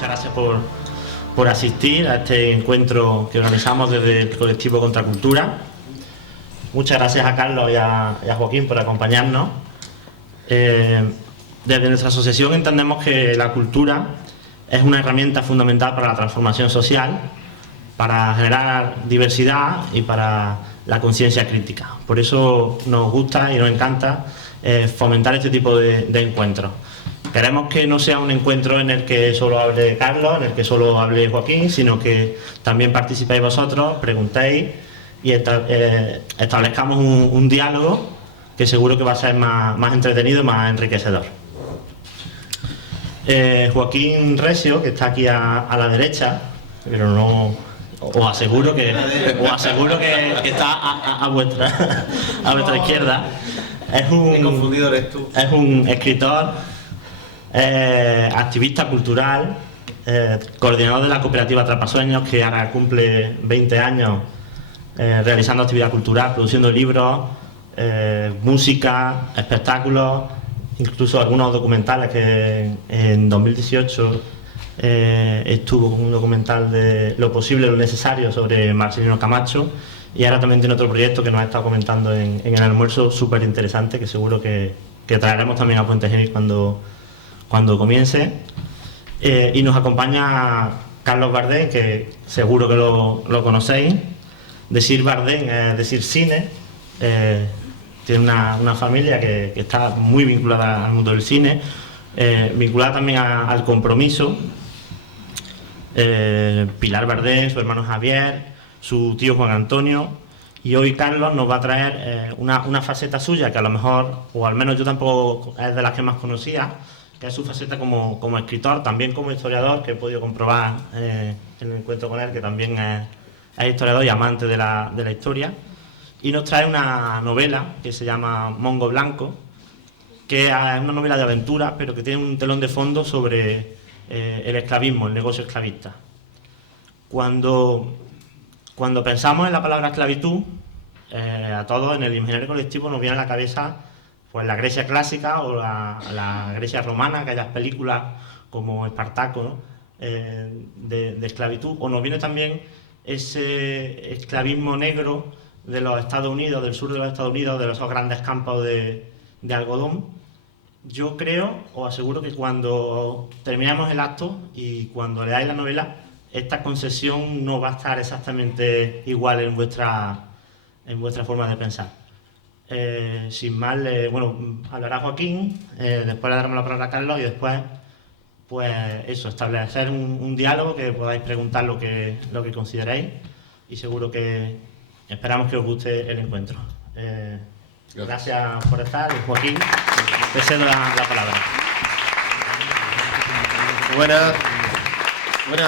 muchas gracias por asistir a este encuentro que organizamos desde el colectivo Contracultura. Muchas gracias a Carlos y a Joaquín por acompañarnos. Desde nuestra asociación entendemos que la cultura es una herramienta fundamental para la transformación social, para generar diversidad y para la conciencia crítica. Por eso nos gusta y nos encanta fomentar este tipo de encuentros. Queremos que no sea un encuentro en el que solo hable Carlos, en el que solo hable Joaquín, sino que también participéis vosotros, preguntéis y establezcamos un diálogo que seguro que va a ser más entretenido y más enriquecedor. Joaquín Recio, que está aquí a la derecha, pero no... Os aseguro que está a vuestra izquierda. Qué confundido eres tú. Es un escritor, activista cultural, coordinador de la cooperativa Atrapasueños, que ahora cumple 20 años realizando actividad cultural, produciendo libros, música, espectáculos, incluso algunos documentales que en 2018 estuvo con un documental de Lo posible, lo necesario sobre Marcelino Camacho, y ahora también tiene otro proyecto que nos ha estado comentando en el almuerzo, súper interesante, que seguro que traeremos también a Puente Genil cuando comience. Y nos acompaña Carlos Bardén, que seguro que lo conocéis. Decir Bardén es decir cine. Tiene una familia que está muy vinculada al mundo del cine, vinculada también al compromiso. Pilar Bardén, su hermano Javier, su tío Juan Antonio, y hoy Carlos nos va a traer una faceta suya que a lo mejor, o al menos yo tampoco es de las que más conocía, que es su faceta como escritor, también como historiador, que he podido comprobar en el encuentro con él, que también es historiador y amante de la historia, y nos trae una novela que se llama Mongo Blanco, que es una novela de aventura, pero que tiene un telón de fondo sobre el esclavismo, el negocio esclavista. Cuando pensamos en la palabra esclavitud, a todos en el imaginario colectivo nos viene a la cabeza pues la Grecia clásica o la Grecia romana, aquellas películas como Espartaco, ¿no? de esclavitud, o nos viene también ese esclavismo negro de los Estados Unidos, del sur de los Estados Unidos, de esos grandes campos de algodón. Yo creo, os aseguro que cuando terminemos el acto y cuando leáis la novela, esta concesión no va a estar exactamente igual en vuestra forma de pensar. Sin más, hablará Joaquín, después le daremos la palabra a Carlos y después, pues eso, establecer un diálogo, que podáis preguntar lo que consideréis, y seguro que esperamos que os guste el encuentro. Gracias por estar, Joaquín. Te cedo la palabra. Buenas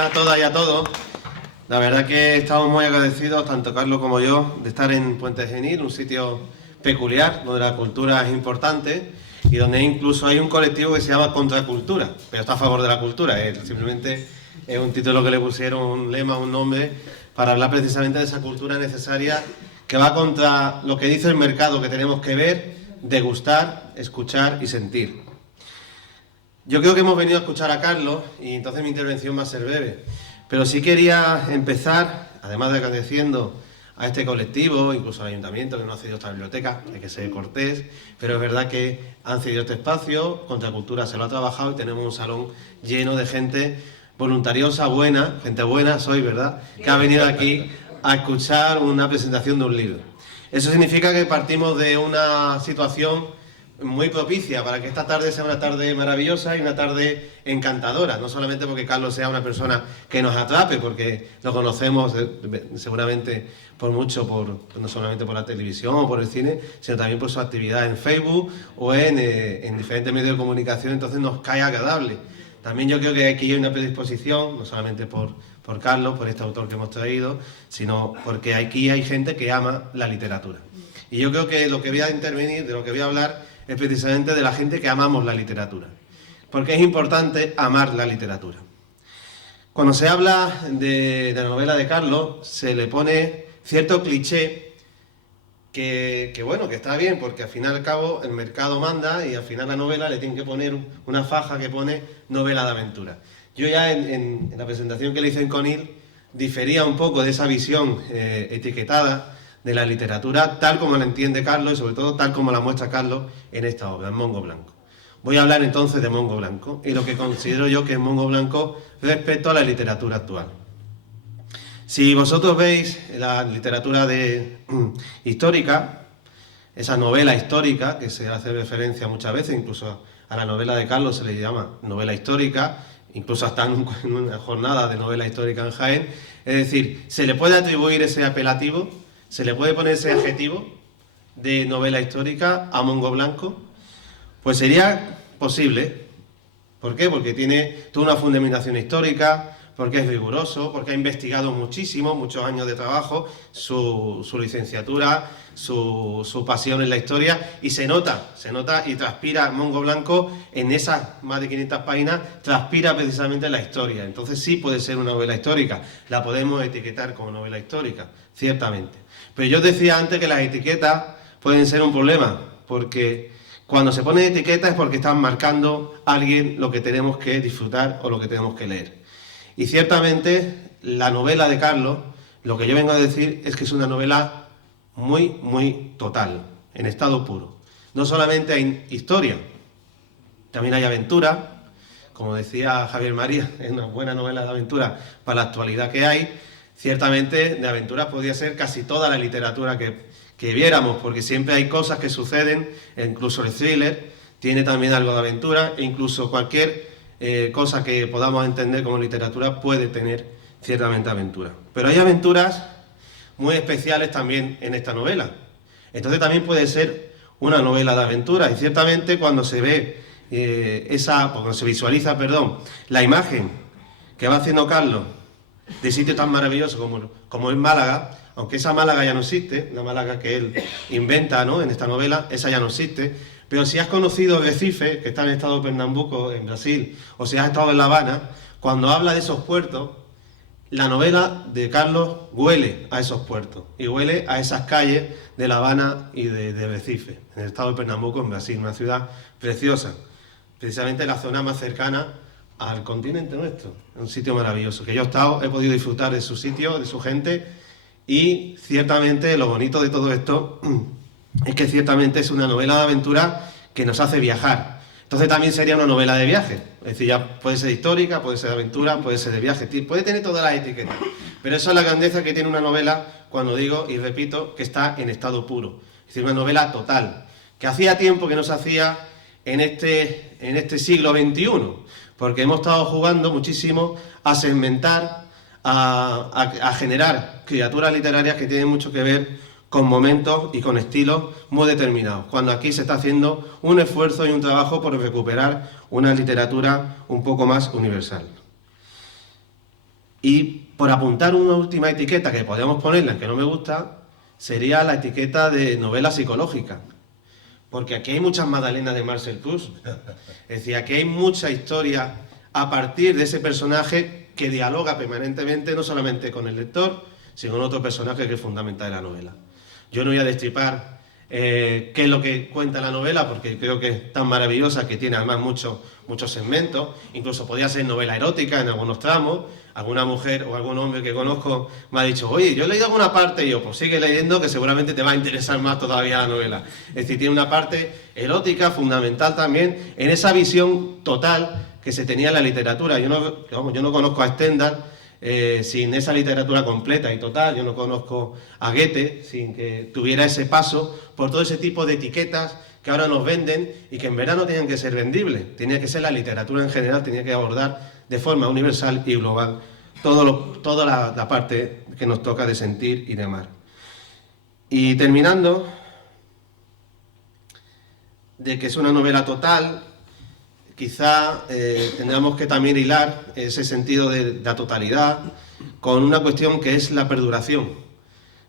a todas y a todos. La verdad que estamos muy agradecidos, tanto Carlos como yo, de estar en Puente Genil, un sitio peculiar, donde la cultura es importante y donde incluso hay un colectivo que se llama Contracultura, pero está a favor de la cultura. Simplemente es un título que le pusieron, un lema, un nombre, para hablar precisamente de esa cultura necesaria que va contra lo que dice el mercado, que tenemos que ver, degustar, escuchar y sentir. Yo creo que hemos venido a escuchar a Carlos y entonces mi intervención va a ser breve, pero sí quería empezar, además de agradeciendo a este colectivo, incluso al ayuntamiento que nos ha cedido esta biblioteca, hay que ser cortés, pero es verdad que han cedido este espacio, Contracultura se lo ha trabajado y tenemos un salón lleno de gente voluntariosa, buena, gente buena soy, ¿verdad?, que ha venido aquí a escuchar una presentación de un libro. Eso significa que partimos de una situación muy propicia para que esta tarde sea una tarde maravillosa y una tarde encantadora, no solamente porque Carlos sea una persona que nos atrape, porque lo conocemos seguramente por mucho, no solamente por la televisión o por el cine, sino también por su actividad en Facebook o en diferentes medios de comunicación, entonces nos cae agradable. También yo creo que aquí hay una predisposición, no solamente por Carlos, por este autor que hemos traído, sino porque aquí hay gente que ama la literatura. Y yo creo que lo que voy a intervenir, de lo que voy a hablar, es precisamente de la gente que amamos la literatura. Porque es importante amar la literatura. Cuando se habla de la novela de Carlos, se le pone cierto cliché que está bien, porque al fin y al cabo el mercado manda y al final la novela le tienen que poner una faja que pone novela de aventura. Yo ya en la presentación que le hice en Conil difería un poco de esa visión etiquetada de la literatura tal como la entiende Carlos y sobre todo tal como la muestra Carlos en esta obra, en Mongo Blanco. Voy a hablar entonces de Mongo Blanco y lo que considero yo que es Mongo Blanco respecto a la literatura actual. Si vosotros veis la literatura histórica, esa novela histórica que se hace referencia muchas veces, incluso a la novela de Carlos se le llama novela histórica, incluso hasta en una jornada de novela histórica en Jaén, es decir, se le puede atribuir ese apelativo, se le puede poner ese adjetivo de novela histórica a Mongo Blanco, pues sería posible. ¿Por qué? Porque tiene toda una fundamentación histórica, porque es riguroso, porque ha investigado muchísimo, muchos años de trabajo, su licenciatura, su pasión en la historia, y se nota y transpira Mongo Blanco en esas más de 500 páginas, transpira precisamente la historia. Entonces sí puede ser una novela histórica, la podemos etiquetar como novela histórica, ciertamente. Pero yo os decía antes que las etiquetas pueden ser un problema, porque cuando se pone etiqueta es porque están marcando a alguien lo que tenemos que disfrutar o lo que tenemos que leer. Y ciertamente la novela de Carlos, lo que yo vengo a decir es que es una novela muy, muy total, en estado puro. No solamente hay historia, también hay aventura, como decía Javier María, es una buena novela de aventura para la actualidad que hay. Ciertamente de aventuras podría ser casi toda la literatura que viéramos, porque siempre hay cosas que suceden, incluso el thriller tiene también algo de aventura, e incluso cualquier cosa que podamos entender como literatura puede tener ciertamente aventura. Pero hay aventuras muy especiales también en esta novela. Entonces también puede ser una novela de aventura, y ciertamente cuando se ve cuando se visualiza, la imagen que va haciendo Carlos de sitio tan maravilloso como es Málaga, aunque esa Málaga ya no existe, la Málaga que él inventa, ¿no?, en esta novela, esa ya no existe, pero si has conocido Recife, que está en el estado de Pernambuco, en Brasil, o si has estado en La Habana, cuando habla de esos puertos, la novela de Carlos huele a esos puertos y huele a esas calles de La Habana y de Recife, en el estado de Pernambuco, en Brasil, una ciudad preciosa, precisamente la zona más cercana al continente nuestro, un sitio maravilloso, que yo he estado, he podido disfrutar de su sitio, de su gente, y ciertamente lo bonito de todo esto es que ciertamente es una novela de aventura que nos hace viajar. Entonces también sería una novela de viaje, es decir, ya puede ser histórica, puede ser de aventura, puede ser de viaje, puede tener todas las etiquetas, pero eso es la grandeza que tiene una novela cuando digo, y repito, que está en estado puro, es decir, una novela total, que hacía tiempo que no se hacía en este siglo XXI, porque hemos estado jugando muchísimo a segmentar, a generar criaturas literarias que tienen mucho que ver con momentos y con estilos muy determinados, cuando aquí se está haciendo un esfuerzo y un trabajo por recuperar una literatura un poco más universal. Y por apuntar una última etiqueta que podríamos ponerla, que no me gusta, sería la etiqueta de novela psicológica, porque aquí hay muchas magdalenas de Marcel Proust, es decir, aquí hay mucha historia a partir de ese personaje que dialoga permanentemente no solamente con el lector, sino con otro personaje que es fundamental de la novela. Yo no voy a destripar qué es lo que cuenta la novela, porque creo que es tan maravillosa que tiene además muchos segmentos, incluso podría ser novela erótica en algunos tramos. Alguna mujer o algún hombre que conozco me ha dicho, oye, yo he leído alguna parte, y yo, pues sigue leyendo, que seguramente te va a interesar más todavía la novela. Es decir, tiene una parte erótica fundamental también en esa visión total que se tenía en la literatura. Yo no conozco a Stendhal sin esa literatura completa y total, yo no conozco a Goethe sin que tuviera ese paso por todo ese tipo de etiquetas que ahora nos venden y que en verdad no tenían que ser vendibles, tenía que ser la literatura en general, tenía que abordar de forma universal y global toda la parte que nos toca de sentir y de amar. Y terminando, de que es una novela total, quizá tendríamos que también hilar ese sentido de la totalidad con una cuestión que es la perduración,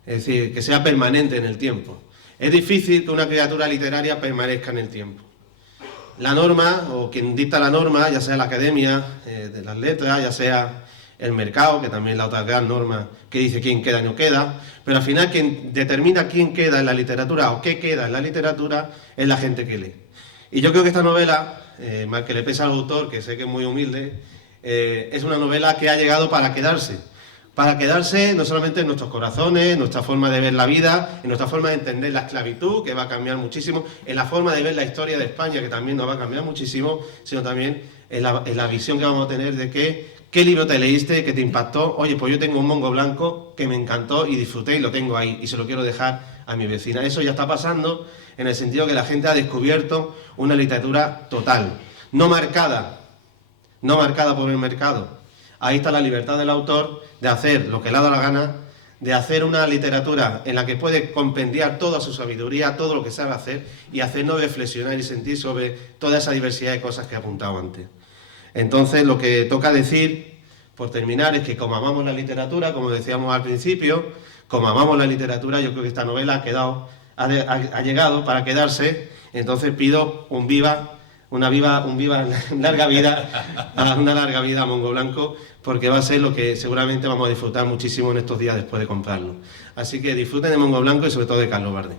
es decir, que sea permanente en el tiempo. Es difícil que una criatura literaria permanezca en el tiempo. La norma, o quien dicta la norma, ya sea la Academia de las Letras, ya sea el mercado, que también es la otra gran norma que dice quién queda y no queda, pero al final quien determina quién queda en la literatura o qué queda en la literatura es la gente que lee. Y yo creo que esta novela, mal que le pese al autor, que sé que es muy humilde, es una novela que ha llegado para quedarse. Para quedarse no solamente en nuestros corazones, en nuestra forma de ver la vida, en nuestra forma de entender la esclavitud, que va a cambiar muchísimo, en la forma de ver la historia de España, que también nos va a cambiar muchísimo, sino también en la visión que vamos a tener de qué libro te leíste, que te impactó. Oye, pues yo tengo un Mongo Blanco que me encantó y disfruté y lo tengo ahí y se lo quiero dejar a mi vecina. Eso ya está pasando en el sentido que la gente ha descubierto una literatura total, no marcada por el mercado. Ahí está la libertad del autor de hacer lo que le ha dado la gana, de hacer una literatura en la que puede compendiar toda su sabiduría, todo lo que sabe hacer y hacernos reflexionar y sentir sobre toda esa diversidad de cosas que he apuntado antes. Entonces, lo que toca decir, por terminar, es que como amamos la literatura, como decíamos al principio, como amamos la literatura, yo creo que esta novela ha llegado para quedarse. Entonces pido una larga vida a Mongo Blanco, porque va a ser lo que seguramente vamos a disfrutar muchísimo en estos días después de comprarlo. Así que disfruten de Mongo Blanco y sobre todo de Carlos Bardén.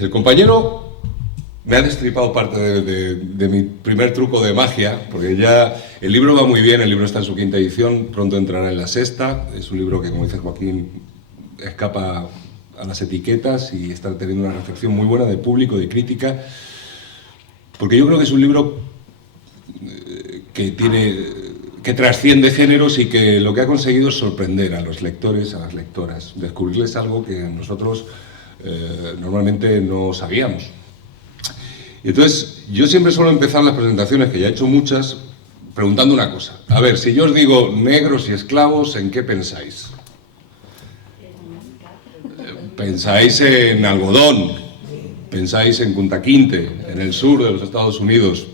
El compañero me ha destripado parte de mi primer truco de magia, porque ya el libro va muy bien, el libro está en su 5ª edición, pronto entrará en la 6ª, es un libro que, como dice Joaquín, escapa a las etiquetas y está teniendo una recepción muy buena de público, de crítica, porque yo creo que es un libro que trasciende géneros y que lo que ha conseguido es sorprender a los lectores, a las lectoras, descubrirles algo que nosotros normalmente no sabíamos. Y entonces, yo siempre suelo empezar las presentaciones, que ya he hecho muchas, preguntando una cosa. A ver, si yo os digo negros y esclavos, ¿en qué pensáis? Pensáis en algodón, pensáis en Kunta Kinte, en el sur de los Estados Unidos.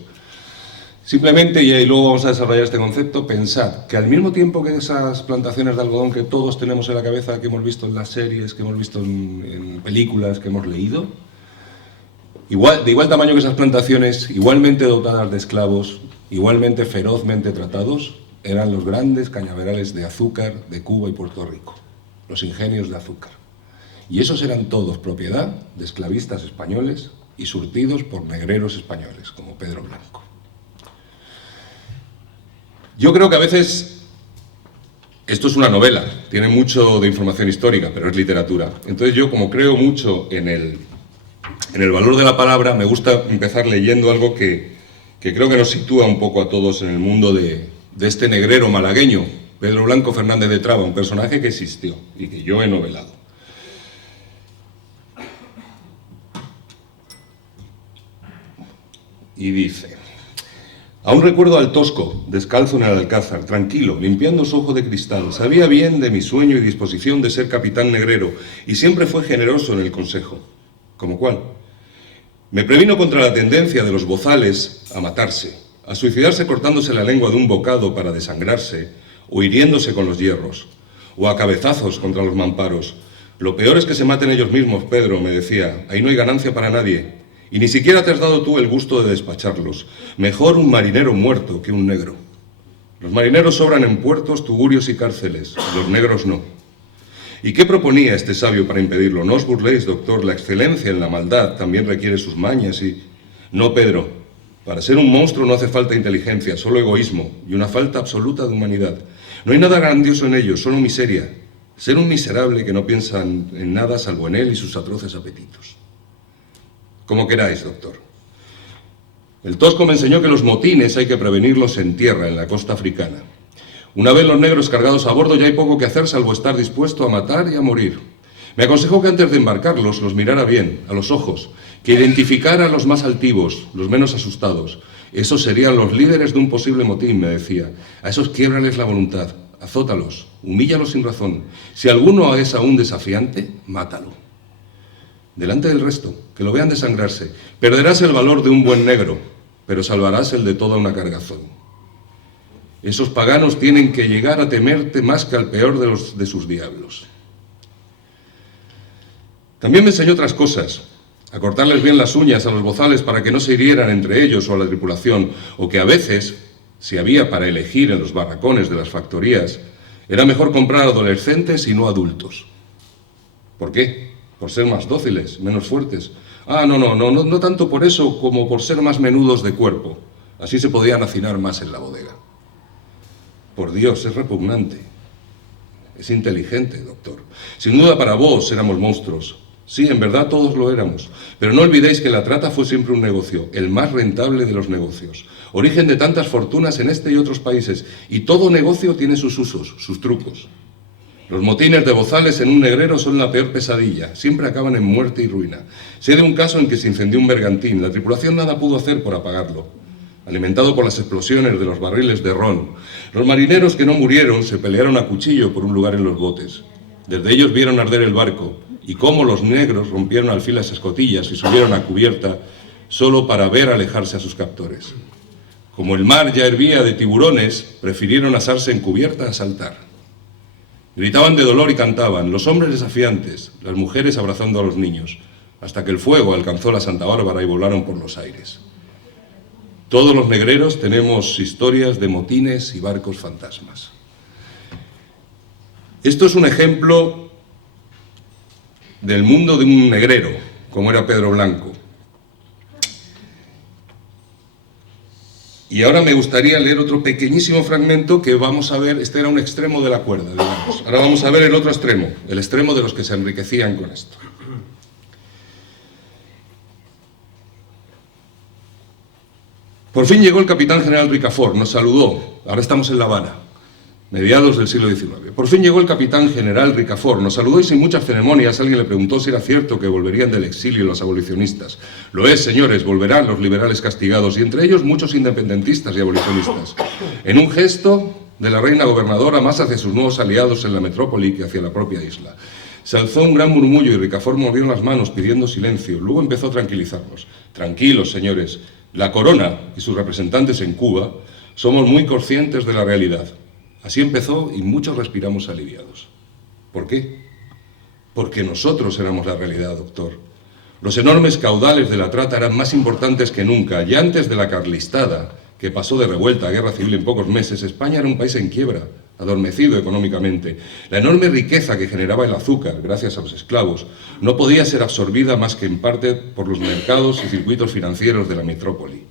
Simplemente, y luego vamos a desarrollar este concepto, pensad que al mismo tiempo que esas plantaciones de algodón que todos tenemos en la cabeza, que hemos visto en las series, que hemos visto en películas, que hemos leído, de igual tamaño que esas plantaciones, igualmente dotadas de esclavos, igualmente ferozmente tratados, eran los grandes cañaverales de azúcar de Cuba y Puerto Rico, los ingenios de azúcar. Y esos eran todos propiedad de esclavistas españoles y surtidos por negreros españoles, como Pedro Blanco. Yo creo que a veces esto es una novela, tiene mucho de información histórica, pero es literatura. Entonces yo, como creo mucho en el valor de la palabra, me gusta empezar leyendo algo que creo que nos sitúa un poco a todos en el mundo de este negrero malagueño, Pedro Blanco Fernández de Traba, un personaje que existió y que yo he novelado. Y dice: aún recuerdo al Tosco, descalzo en el alcázar, tranquilo, limpiando su ojo de cristal. Sabía bien de mi sueño y disposición de ser capitán negrero, y siempre fue generoso en el consejo. ¿Cómo cuál? Me previno contra la tendencia de los bozales a matarse, a suicidarse cortándose la lengua de un bocado para desangrarse, o hiriéndose con los hierros, o a cabezazos contra los mamparos. Lo peor es que se maten ellos mismos, Pedro, me decía. Ahí no hay ganancia para nadie. Y ni siquiera te has dado tú el gusto de despacharlos. Mejor un marinero muerto que un negro. Los marineros sobran en puertos, tugurios y cárceles, los negros no. ¿Y qué proponía este sabio para impedirlo? No os burléis, doctor, la excelencia en la maldad también requiere sus mañas y... No, Pedro, para ser un monstruo no hace falta inteligencia, solo egoísmo y una falta absoluta de humanidad. No hay nada grandioso en ellos, solo miseria. Ser un miserable que no piensa en nada salvo en él y sus atroces apetitos. Como queráis, doctor. El Tosco me enseñó que los motines hay que prevenirlos en tierra, en la costa africana. Una vez los negros cargados a bordo ya hay poco que hacer salvo estar dispuesto a matar y a morir. Me aconsejó que antes de embarcarlos los mirara bien, a los ojos, que identificara a los más altivos, los menos asustados. Esos serían los líderes de un posible motín, me decía. A esos quiébrales la voluntad, azótalos, humíllalos sin razón. Si alguno es aún desafiante, mátalo. Delante del resto, que lo vean desangrarse. Perderás el valor de un buen negro, pero salvarás el de toda una cargazón. Esos paganos tienen que llegar a temerte más que al peor de sus diablos. También me enseñó otras cosas, a cortarles bien las uñas a los bozales para que no se hirieran entre ellos o a la tripulación, o que a veces, si había para elegir en los barracones de las factorías, era mejor comprar adolescentes y no adultos. ¿Por qué? por ser más dóciles, menos fuertes. Ah, no tanto por eso como por ser más menudos de cuerpo. Así se podían hacinar más en la bodega. Por Dios, es repugnante. Es inteligente, doctor. Sin duda para vos éramos monstruos. Sí, en verdad todos lo éramos. Pero no olvidéis que la trata fue siempre un negocio, el más rentable de los negocios. Origen de tantas fortunas en este y otros países. Y todo negocio tiene sus usos, sus trucos. Los motines de bozales en un negrero son la peor pesadilla. Siempre acaban en muerte y ruina. Sé de un caso en que se incendió un bergantín. La tripulación nada pudo hacer por apagarlo, alimentado por las explosiones de los barriles de ron. Los marineros que no murieron se pelearon a cuchillo por un lugar en los botes. Desde ellos vieron arder el barco y cómo los negros rompieron al fin las escotillas y subieron a cubierta solo para ver alejarse a sus captores. Como el mar ya hervía de tiburones, prefirieron asarse en cubierta a saltar. Gritaban de dolor y cantaban, los hombres desafiantes, las mujeres abrazando a los niños, hasta que el fuego alcanzó la Santa Bárbara y volaron por los aires. Todos los negreros tenemos historias de motines y barcos fantasmas. Esto es un ejemplo del mundo de un negrero, como era Pedro Blanco. Y ahora me gustaría leer otro pequeñísimo fragmento que vamos a ver. Este era un extremo de la cuerda, digamos. Ahora vamos a ver el otro extremo, el extremo de los que se enriquecían con esto. Por fin llegó el capitán general Ricafort, nos saludó. Ahora estamos en La Habana, mediados del siglo XIX. Por fin llegó el capitán general Ricafort, nos saludó y sin muchas ceremonias alguien le preguntó si era cierto que volverían del exilio los abolicionistas. Lo es, señores, volverán los liberales castigados y entre ellos muchos independentistas y abolicionistas. En un gesto de la reina gobernadora más hacia sus nuevos aliados en la metrópoli que hacia la propia isla. Se alzó un gran murmullo y Ricafort movió las manos pidiendo silencio. Luego empezó a tranquilizarnos. Tranquilos, señores. La corona y sus representantes en Cuba somos muy conscientes de la realidad. Así empezó y muchos respiramos aliviados. ¿Por qué? Porque nosotros éramos la realidad, doctor. Los enormes caudales de la trata eran más importantes que nunca. Ya antes de la Carlistada, que pasó de revuelta a guerra civil en pocos meses, España era un país en quiebra, adormecido económicamente. La enorme riqueza que generaba el azúcar, gracias a los esclavos, no podía ser absorbida más que en parte por los mercados y circuitos financieros de la metrópoli.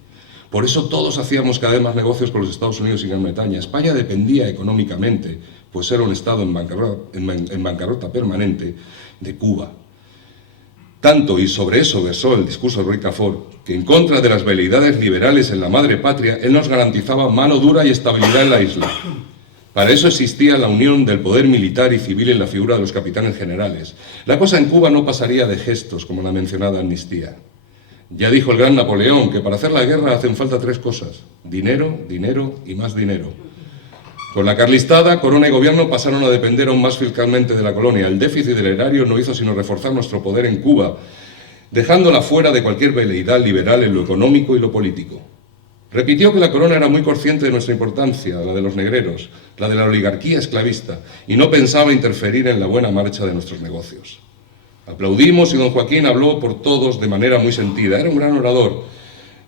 Por eso todos hacíamos cada vez más negocios con los Estados Unidos y Gran Bretaña. España dependía económicamente, pues era un estado en bancarrota permanente, de Cuba. Tanto, y sobre eso versó el discurso de Ricafort, que en contra de las veleidades liberales en la madre patria, él nos garantizaba mano dura y estabilidad en la isla. Para eso existía la unión del poder militar y civil en la figura de los capitanes generales. La cosa en Cuba no pasaría de gestos, como la mencionada amnistía. Ya dijo el gran Napoleón que para hacer la guerra hacen falta tres cosas: dinero, dinero y más dinero. Con la Carlistada, Corona y Gobierno pasaron a depender aún más fiscalmente de la colonia. El déficit del erario no hizo sino reforzar nuestro poder en Cuba, dejándola fuera de cualquier veleidad liberal en lo económico y lo político. Repitió que la corona era muy consciente de nuestra importancia, la de los negreros, la de la oligarquía esclavista, y no pensaba interferir en la buena marcha de nuestros negocios. Aplaudimos y don Joaquín habló por todos de manera muy sentida. Era un gran orador.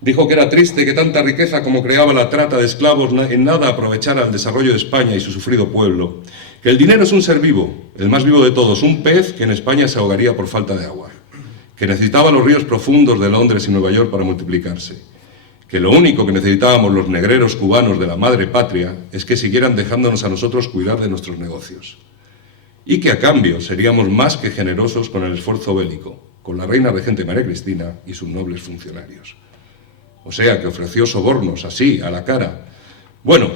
Dijo que era triste que tanta riqueza como creaba la trata de esclavos en nada aprovechara el desarrollo de España y su sufrido pueblo. Que el dinero es un ser vivo, el más vivo de todos, un pez que en España se ahogaría por falta de agua. Que necesitaba los ríos profundos de Londres y Nueva York para multiplicarse. Que lo único que necesitábamos los negreros cubanos de la madre patria es que siguieran dejándonos a nosotros cuidar de nuestros negocios. Y que a cambio seríamos más que generosos con el esfuerzo bélico, con la reina regente María Cristina y sus nobles funcionarios. O sea, que ofreció sobornos así, a la cara. Bueno,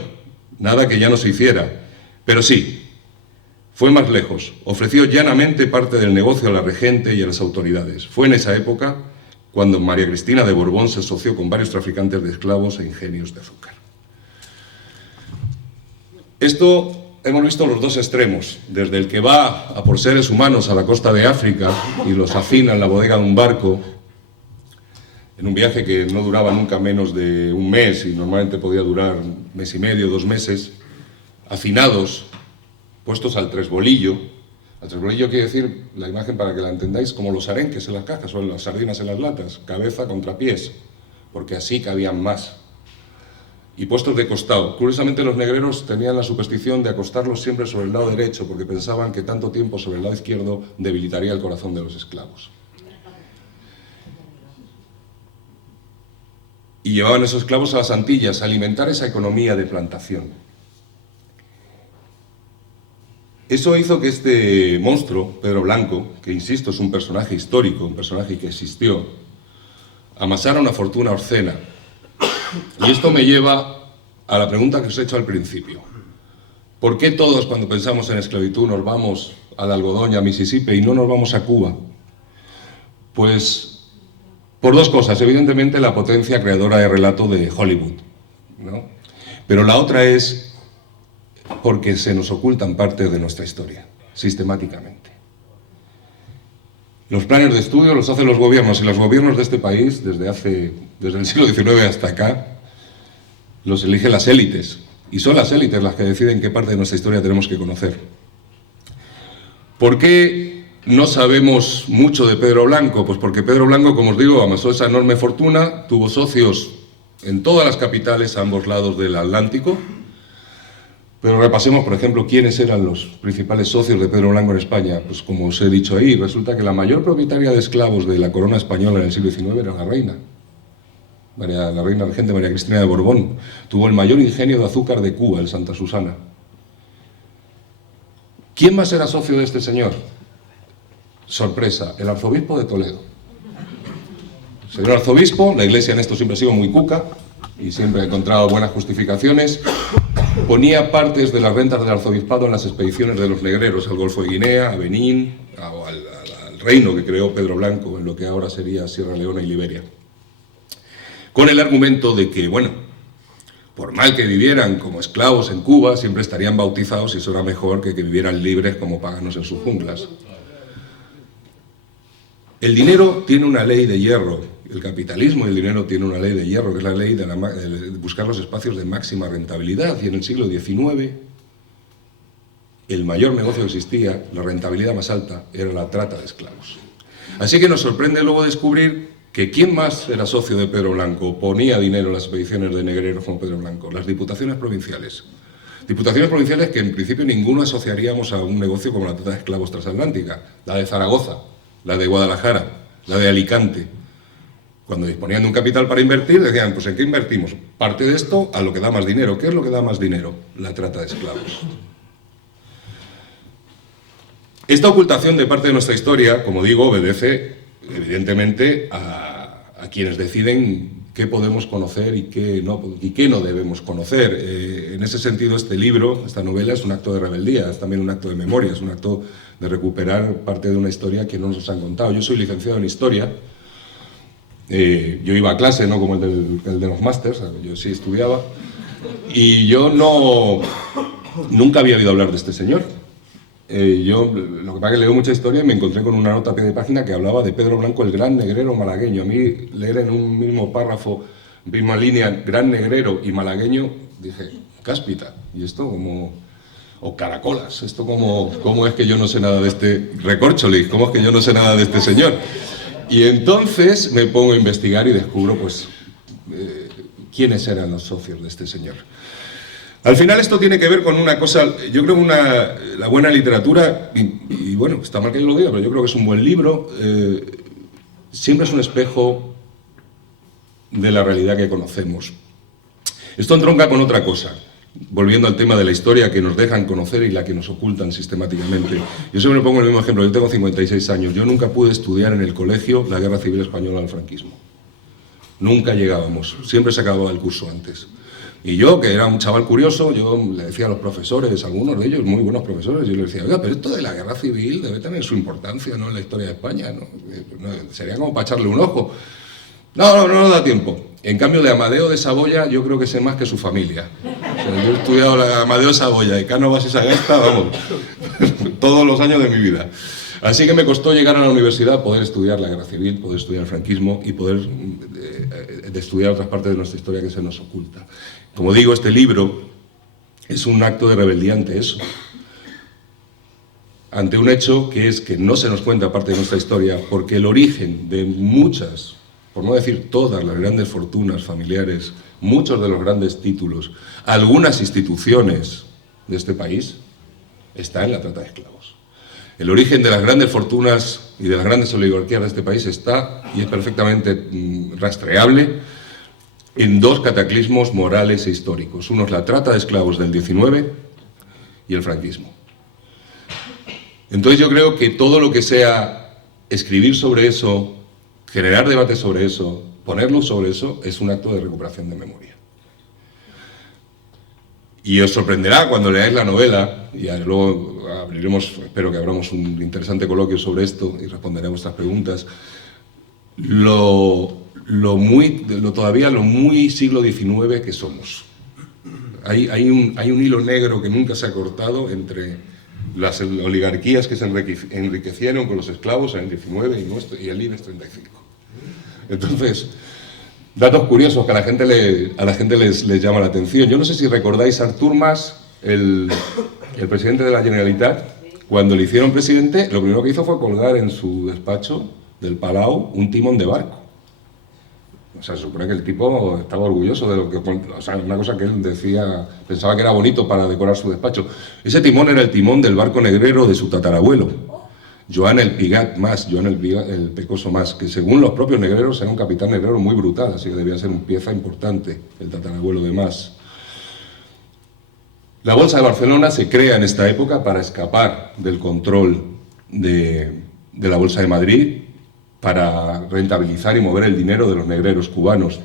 nada que ya no se hiciera, pero sí, fue más lejos. Ofreció llanamente parte del negocio a la regente y a las autoridades. Fue en esa época cuando María Cristina de Borbón se asoció con varios traficantes de esclavos e ingenios de azúcar. Esto hemos visto los dos extremos, desde el que va a por seres humanos a la costa de África y los hacina en la bodega de un barco, en un viaje que no duraba nunca menos de un mes y normalmente podía durar un mes y medio, 2 meses, hacinados, puestos al tresbolillo. Al tresbolillo quiere decir, la imagen para que la entendáis, como los arenques en las cajas o las sardinas en las latas, cabeza contra pies, porque así cabían más. y puestos de costado. Curiosamente, los negreros tenían la superstición de acostarlos siempre sobre el lado derecho, porque pensaban que tanto tiempo sobre el lado izquierdo debilitaría el corazón de los esclavos. Y llevaban esos esclavos a las Antillas a alimentar esa economía de plantación. Eso hizo que este monstruo, Pedro Blanco, que insisto es un personaje histórico, un personaje que existió, amasara una fortuna obscena. Y esto me lleva a la pregunta que os he hecho al principio. ¿Por qué todos cuando pensamos en esclavitud nos vamos al algodón y a Mississippi y no nos vamos a Cuba? Pues por dos cosas. Evidentemente la potencia creadora de relato de Hollywood, ¿no? Pero la otra es porque se nos ocultan partes de nuestra historia, sistemáticamente. Los planes de estudio los hacen los gobiernos, y los gobiernos de este país, desde el siglo XIX hasta acá, los eligen las élites, y son las élites las que deciden qué parte de nuestra historia tenemos que conocer. ¿Por qué no sabemos mucho de Pedro Blanco? Pues porque Pedro Blanco, como os digo, amasó esa enorme fortuna, tuvo socios en todas las capitales a ambos lados del Atlántico. Pero repasemos, por ejemplo, quiénes eran los principales socios de Pedro Blanco en España. Pues como os he dicho ahí, resulta que la mayor propietaria de esclavos de la corona española en el siglo XIX era la reina regente María Cristina de Borbón. Tuvo el mayor ingenio de azúcar de Cuba, el Santa Susana. ¿Quién más era socio de este señor? Sorpresa, el arzobispo de Toledo. Señor arzobispo, la iglesia en esto siempre ha sido muy cuca y siempre ha encontrado buenas justificaciones. Ponía partes de las rentas del arzobispado en las expediciones de los negreros al Golfo de Guinea, a Benín, al reino que creó Pedro Blanco, en lo que ahora sería Sierra Leona y Liberia. Con el argumento de que, bueno, por mal que vivieran como esclavos en Cuba, siempre estarían bautizados y eso era mejor que vivieran libres como paganos en sus junglas. El dinero tiene una ley de hierro. El capitalismo y el dinero tiene una ley de hierro, que es la ley de buscar los espacios de máxima rentabilidad. Y en el siglo XIX, el mayor negocio que existía, la rentabilidad más alta, era la trata de esclavos. Así que nos sorprende luego descubrir que ¿quién más era socio de Pedro Blanco? Ponía dinero en las expediciones de negreros como Pedro Blanco. Las diputaciones provinciales. Diputaciones provinciales que en principio ninguno asociaríamos a un negocio como la trata de esclavos transatlántica. La de Zaragoza, la de Guadalajara, la de Alicante. Cuando disponían de un capital para invertir, decían, pues ¿en qué invertimos? Parte de esto a lo que da más dinero. ¿Qué es lo que da más dinero? La trata de esclavos. Esta ocultación de parte de nuestra historia, como digo, obedece evidentemente a quienes deciden qué podemos conocer y qué no debemos conocer. En ese sentido, este libro, esta novela, es un acto de rebeldía, es también un acto de memoria, es un acto de recuperar parte de una historia que no nos han contado. Yo soy licenciado en Historia. Yo iba a clase, no como el de los másters, yo sí estudiaba, y yo nunca había oído hablar de este señor. Yo, lo que pasa es que leo mucha historia y me encontré con una nota a pie de página que hablaba de Pedro Blanco, el gran negrero malagueño. A mí, leer en un mismo párrafo, misma línea, gran negrero y malagueño, dije, cáspita, y esto como... o caracolas, esto como es que yo no sé nada de este recorcholis, cómo es que yo no sé nada de este señor. Y entonces me pongo a investigar y descubro, pues, quiénes eran los socios de este señor. Al final esto tiene que ver con una cosa, yo creo que la buena literatura, y bueno, está mal que yo lo diga, pero yo creo que es un buen libro, siempre es un espejo de la realidad que conocemos. Esto entronca con otra cosa, volviendo al tema de la historia que nos dejan conocer y la que nos ocultan sistemáticamente. Yo siempre me pongo el mismo ejemplo, yo tengo 56 años, yo nunca pude estudiar en el colegio la Guerra Civil Española al franquismo. Nunca llegábamos, siempre se acababa el curso antes. Y yo, que era un chaval curioso, yo le decía a los profesores, algunos de ellos muy buenos profesores, yo les decía, oiga, pero esto de la Guerra Civil debe tener su importancia, ¿no?, en la historia de España, ¿no? Sería como para echarle un ojo. No nos da tiempo. En cambio, de Amadeo de Saboya, yo creo que sé más que su familia. O sea, yo he estudiado la Amadeo de Saboya y Cánovas y Sagasta, vamos, todos los años de mi vida. Así que me costó llegar a la universidad, poder estudiar la Guerra Civil, poder estudiar el franquismo y poder estudiar otras partes de nuestra historia que se nos oculta. Como digo, este libro es un acto de rebeldía ante eso. Ante un hecho que es que no se nos cuenta parte de nuestra historia, porque el origen de muchas por no decir todas las grandes fortunas familiares, muchos de los grandes títulos, algunas instituciones de este país, está en la trata de esclavos. El origen de las grandes fortunas y de las grandes oligarquías de este país está, y es perfectamente rastreable, en dos cataclismos morales e históricos. Uno es la trata de esclavos del 19 y el franquismo. Entonces yo creo que todo lo que sea escribir sobre eso, generar debate sobre eso, ponerlo sobre eso, es un acto de recuperación de memoria. Y os sorprenderá cuando leáis la novela, y luego abriremos, espero que abramos un interesante coloquio sobre esto y responderé a vuestras preguntas, todavía lo muy siglo XIX que somos. Hay un hilo negro que nunca se ha cortado entre las oligarquías que se enriquecieron con los esclavos en el XIX y el IBEX 35. Entonces, datos curiosos que a la gente les llama la atención. Yo no sé si recordáis a Artur Mas, el presidente de la Generalitat, cuando le hicieron presidente, lo primero que hizo fue colgar en su despacho del Palau un timón de barco. O sea, se supone que el tipo estaba orgulloso de lo que... O sea, una cosa que él decía, pensaba que era bonito para decorar su despacho. Ese timón era el timón del barco negrero de su tatarabuelo, Joan el Pigat Mas, Joan el Pecoso Mas, que según los propios negreros era un capitán negrero muy brutal, así que debía ser una pieza importante, el tatarabuelo de Mas. La Bolsa de Barcelona se crea en esta época para escapar del control de la Bolsa de Madrid, para rentabilizar y mover el dinero de los negreros cubanos.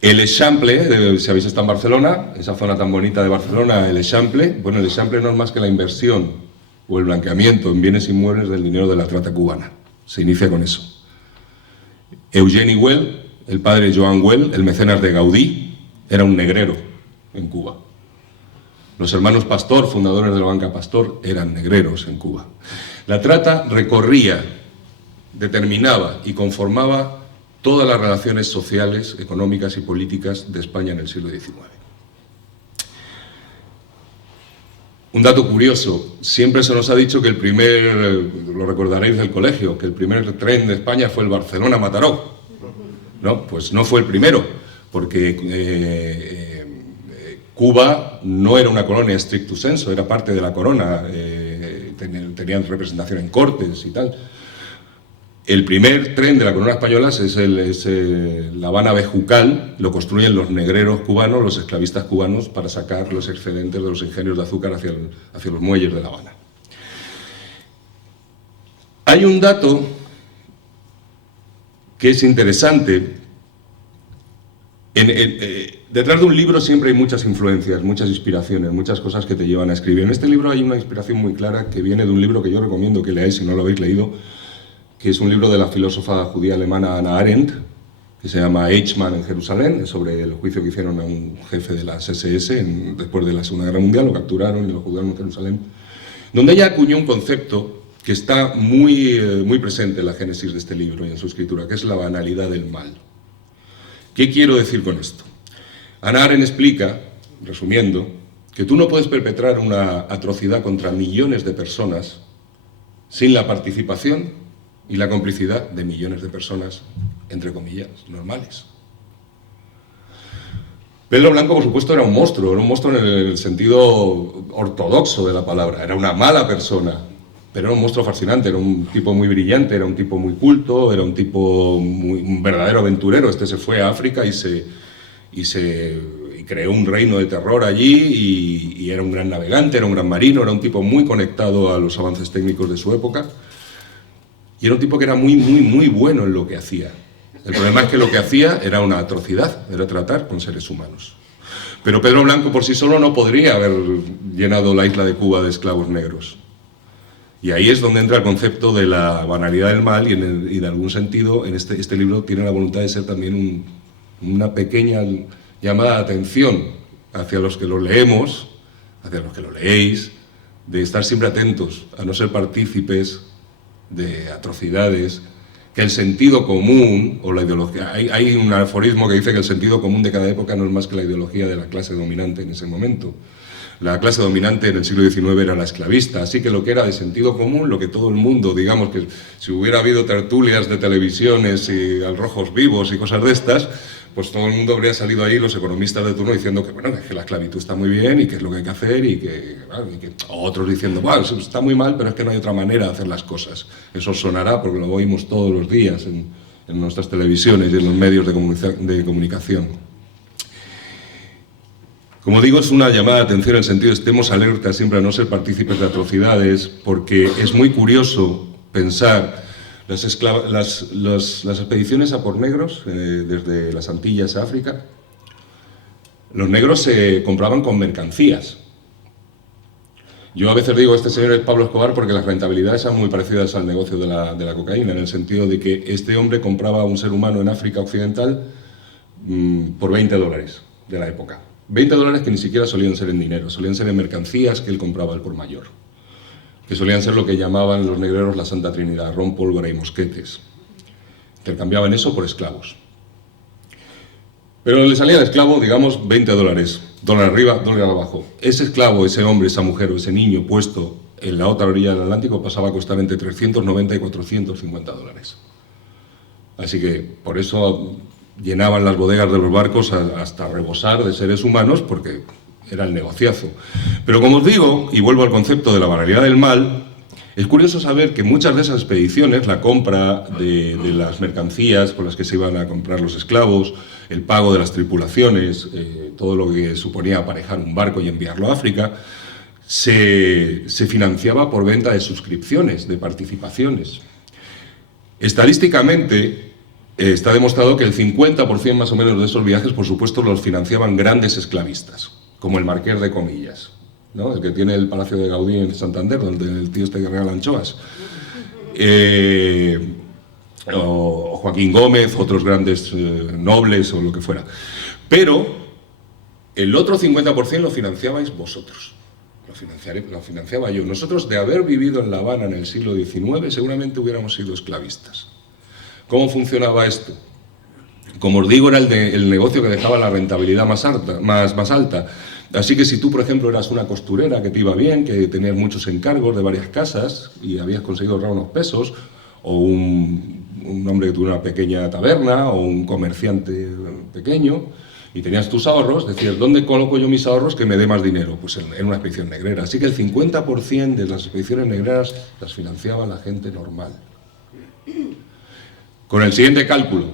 El Eixample, si habéis estado en Barcelona, esa zona tan bonita de Barcelona, el Eixample, bueno, el Eixample no es más que la inversión o el blanqueamiento en bienes inmuebles del dinero de la trata cubana. Se inicia con eso. Eugeni Güell, el padre Joan Güell, el mecenas de Gaudí, era un negrero en Cuba. Los hermanos Pastor, fundadores de la banca Pastor, eran negreros en Cuba. La trata recorría, determinaba y conformaba todas las relaciones sociales, económicas y políticas de España en el siglo XIX. Un dato curioso, siempre se nos ha dicho que lo recordaréis del colegio, que el primer tren de España fue el Barcelona-Mataró. No, pues no fue el primero, porque Cuba no era una colonia stricto sensu, era parte de la corona, tenían representación en cortes y tal. El primer tren de la corona española es La Habana-Bejucal, lo construyen los negreros cubanos, los esclavistas cubanos, para sacar los excedentes de los ingenios de azúcar hacia los muelles de La Habana. Hay un dato que es interesante. Detrás de un libro siempre hay muchas influencias, muchas inspiraciones, muchas cosas que te llevan a escribir. En este libro hay una inspiración muy clara que viene de un libro que yo recomiendo que leáis si no lo habéis leído, que es un libro de la filósofa judía alemana Hannah Arendt, que se llama Eichmann en Jerusalén, es sobre el juicio que hicieron a un jefe de las SS después de la Segunda Guerra Mundial, lo capturaron y lo juzgaron en Jerusalén, donde ella acuñó un concepto que está muy presente en la génesis de este libro y en su escritura, que es la banalidad del mal. ¿Qué quiero decir con esto? Hannah Arendt explica, resumiendo, que tú no puedes perpetrar una atrocidad contra millones de personas sin la participación y la complicidad de millones de personas, entre comillas, normales. Pedro Blanco, por supuesto, era un monstruo en el sentido ortodoxo de la palabra, era una mala persona, pero era un monstruo fascinante, era un tipo muy brillante, era un tipo muy culto, era un tipo un verdadero aventurero. Este se fue a África y creó un reino de terror allí y era un gran navegante, era un gran marino, era un tipo muy conectado a los avances técnicos de su época. Y era un tipo que era muy bueno en lo que hacía. El problema es que lo que hacía era una atrocidad, era tratar con seres humanos. Pero Pedro Blanco por sí solo no podría haber llenado la isla de Cuba de esclavos negros. Y ahí es donde entra el concepto de la banalidad del mal y de algún sentido en este libro tiene la voluntad de ser también una pequeña llamada de atención hacia los que lo leemos, hacia los que lo leéis, de estar siempre atentos a no ser partícipes de atrocidades, que el sentido común o la ideología... Hay un aforismo que dice que el sentido común de cada época no es más que la ideología de la clase dominante en ese momento. La clase dominante en el siglo XIX era la esclavista, así que lo que era de sentido común, lo que todo el mundo, digamos que si hubiera habido tertulias de televisiones y al rojos vivos y cosas de estas, pues todo el mundo habría salido ahí, los economistas de turno, diciendo que, bueno, que la esclavitud está muy bien y que es lo que hay que hacer y que otros diciendo, bueno, está muy mal, pero es que no hay otra manera de hacer las cosas. Eso sonará porque lo oímos todos los días en nuestras televisiones y en los medios de comunicación. Como digo, es una llamada de atención en el sentido de estemos alertas siempre a no ser partícipes de atrocidades, porque es muy curioso pensar las expediciones a por negros, desde las Antillas a África. Los negros se compraban con mercancías. Yo a veces digo, este señor es Pablo Escobar porque las rentabilidades son muy parecidas al negocio de la cocaína, en el sentido de que este hombre compraba a un ser humano en África Occidental por $20 de la época. $20 que ni siquiera solían ser en dinero, solían ser en mercancías que él compraba al por mayor, que solían ser lo que llamaban los negreros la Santa Trinidad, ron, pólvora y mosquetes. Intercambiaban eso por esclavos. Pero le salía al esclavo, digamos, $20, dólar arriba, dólar abajo. Ese esclavo, ese hombre, esa mujer o ese niño puesto en la otra orilla del Atlántico pasaba a costar entre $390 y $450. Así que por eso llenaban las bodegas de los barcos hasta rebosar de seres humanos, porque era el negociazo. Pero como os digo, y vuelvo al concepto de la banalidad del mal, es curioso saber que muchas de esas expediciones, la compra de las mercancías con las que se iban a comprar los esclavos, el pago de las tripulaciones, todo lo que suponía aparejar un barco y enviarlo a África, se financiaba por venta de suscripciones, de participaciones. Estadísticamente, está demostrado que el 50% más o menos de esos viajes, por supuesto, los financiaban grandes esclavistas, como el Marqués de Comillas, ¿no? El que tiene el Palacio de Gaudí en Santander, donde el tío este que regala anchoas. O Joaquín Gómez, otros grandes nobles o lo que fuera. Pero el otro 50% lo financiabais vosotros. Lo financiaba yo. Nosotros, de haber vivido en La Habana en el siglo XIX, seguramente hubiéramos sido esclavistas. ¿Cómo funcionaba esto? Como os digo, era el negocio que dejaba la rentabilidad más alta. Así que si tú, por ejemplo, eras una costurera que te iba bien, que tenías muchos encargos de varias casas y habías conseguido ahorrar unos pesos, o un hombre que tuviera una pequeña taberna, o un comerciante pequeño, y tenías tus ahorros, decías, ¿dónde coloco yo mis ahorros que me dé más dinero? Pues en una expedición negrera. Así que el 50% de las expediciones negreras las financiaba la gente normal. Con el siguiente cálculo,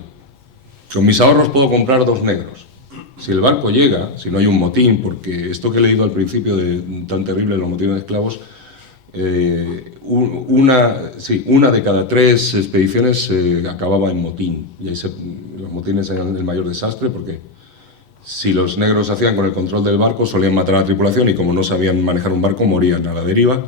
con mis ahorros puedo comprar 2 negros. Si el barco llega, si no hay un motín, porque esto que he leído al principio tan terrible de los motines de esclavos, una de cada 3 expediciones acababa en motín. Y ahí los motines eran el mayor desastre, porque si los negros hacían con el control del barco, solían matar a la tripulación y como no sabían manejar un barco, morían a la deriva.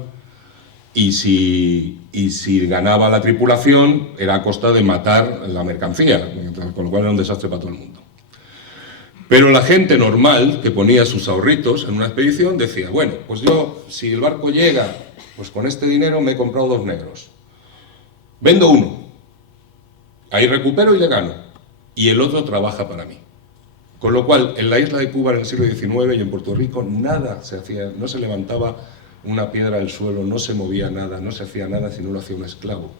Y si ganaba la tripulación, era a costa de matar la mercancía, con lo cual era un desastre para todo el mundo. Pero la gente normal, que ponía sus ahorritos en una expedición, decía, bueno, pues yo, si el barco llega, pues con este dinero me he comprado 2 negros. Vendo uno, ahí recupero y le gano, y el otro trabaja para mí. Con lo cual, en la isla de Cuba en el siglo XIX y en Puerto Rico, nada se hacía, no se levantaba una piedra del suelo, no se movía nada, no se hacía nada si no lo hacía un esclavo.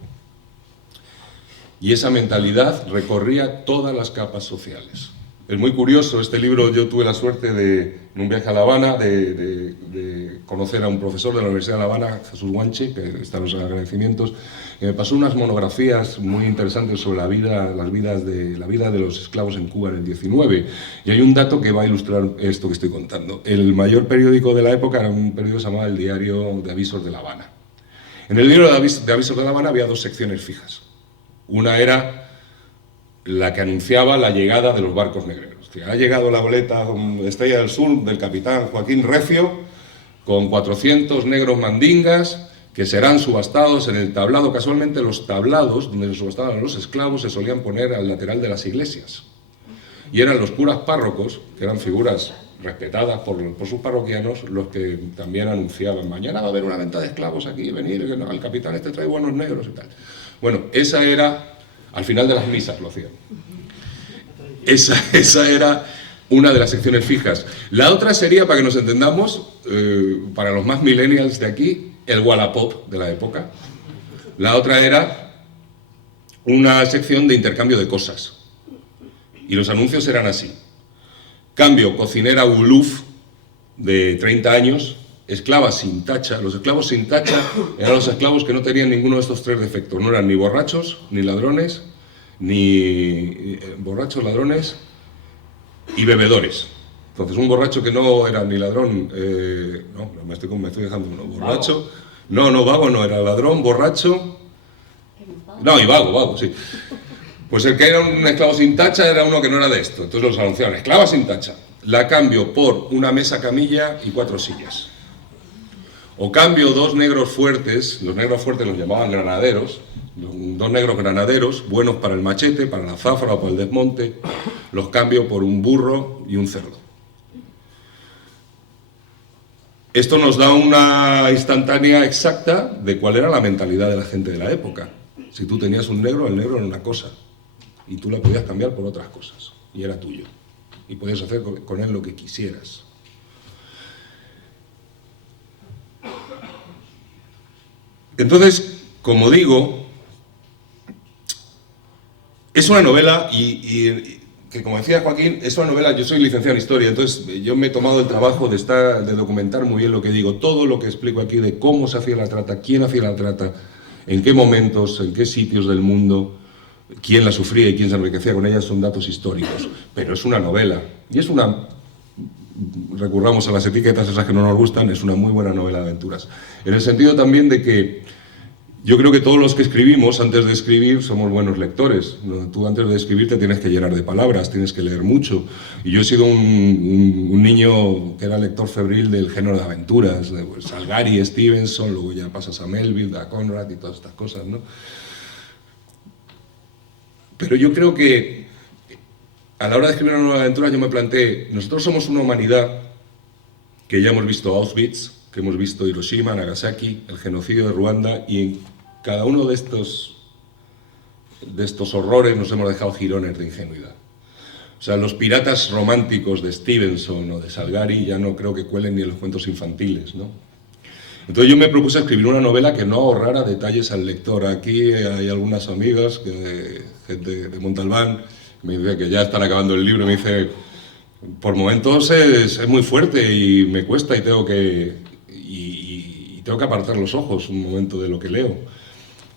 Y esa mentalidad recorría todas las capas sociales. Es muy curioso, este libro yo tuve la suerte de, en un viaje a La Habana, de conocer a un profesor de la Universidad de La Habana, Jesús Guanche, que están los agradecimientos, que me pasó unas monografías muy interesantes sobre la vida de los esclavos en Cuba en el 19. Y hay un dato que va a ilustrar esto que estoy contando. El mayor periódico de la época era un periódico que se llamaba el Diario de Avisos de La Habana. En el Diario de Avisos de La Habana había 2 secciones fijas. Una era la que anunciaba la llegada de los barcos negreros. Ha llegado la goleta Estrella del Sur del capitán Joaquín Recio con 400 negros mandingas que serán subastados en el tablado. Casualmente los tablados donde se subastaban los esclavos se solían poner al lateral de las iglesias. Y eran los curas párrocos, que eran figuras respetadas por sus parroquianos, los que también anunciaban, mañana va a haber una venta de esclavos aquí, venir, que no, el capitán este trae buenos negros y tal. Bueno, esa era... Al final de las misas lo hacían. Esa era una de las secciones fijas. La otra sería, para que nos entendamos, para los más millennials de aquí, el Wallapop de la época. La otra era una sección de intercambio de cosas. Y los anuncios eran así. Cambio, cocinera Uluf, de 30 años, esclava sin tacha. Los esclavos sin tacha eran los esclavos que no tenían ninguno de estos tres defectos. No eran ni borrachos, ni ladrones, ni borrachos, ladrones y bebedores. Entonces, un borracho que no era ni ladrón, no, me estoy dejando uno. Borracho, no, vago no, era ladrón, borracho, no, y vago, sí. Pues el que era un esclavo sin tacha era uno que no era de esto. Entonces los anunciaron, esclava sin tacha. La cambio por una mesa camilla y 4 sillas. O cambio 2 negros fuertes, los negros fuertes los llamaban granaderos, 2 negros granaderos, buenos para el machete, para la zafra o para el desmonte, los cambio por un burro y un cerdo. Esto nos da una instantánea exacta de cuál era la mentalidad de la gente de la época. Si tú tenías un negro, el negro era una cosa, y tú la podías cambiar por otras cosas, y era tuyo, y podías hacer con él lo que quisieras. Entonces, como digo, es una novela y que, como decía Joaquín, es una novela. Yo soy licenciado en Historia, entonces yo me he tomado el trabajo de documentar muy bien lo que digo. Todo lo que explico aquí de cómo se hacía la trata, quién hacía la trata, en qué momentos, en qué sitios del mundo, quién la sufría y quién se enriquecía con ella, son datos históricos. Pero es una novela, y es una... recurramos a las etiquetas esas que no nos gustan, es una muy buena novela de aventuras. En el sentido también de que yo creo que todos los que escribimos, antes de escribir, somos buenos lectores. Tú antes de escribir te tienes que llenar de palabras, tienes que leer mucho. Y yo he sido un niño que era lector febril del género de aventuras, de Salgari, Stevenson, luego ya pasas a Melville, a Conrad y todas estas cosas, ¿no? Pero yo creo que a la hora de escribir una nueva aventura yo me planteé, nosotros somos una humanidad que ya hemos visto Auschwitz, que hemos visto Hiroshima, Nagasaki, el genocidio de Ruanda, y en cada uno de estos horrores nos hemos dejado jirones de ingenuidad. O sea, los piratas románticos de Stevenson o de Salgari ya no creo que cuelen ni en los cuentos infantiles, ¿no? Entonces yo me propuse escribir una novela que no ahorrara detalles al lector. Aquí hay algunas amigas, gente de Montalbán, me dice que ya están acabando el libro, y me dice, por momentos es muy fuerte y me cuesta y tengo que apartar los ojos un momento de lo que leo.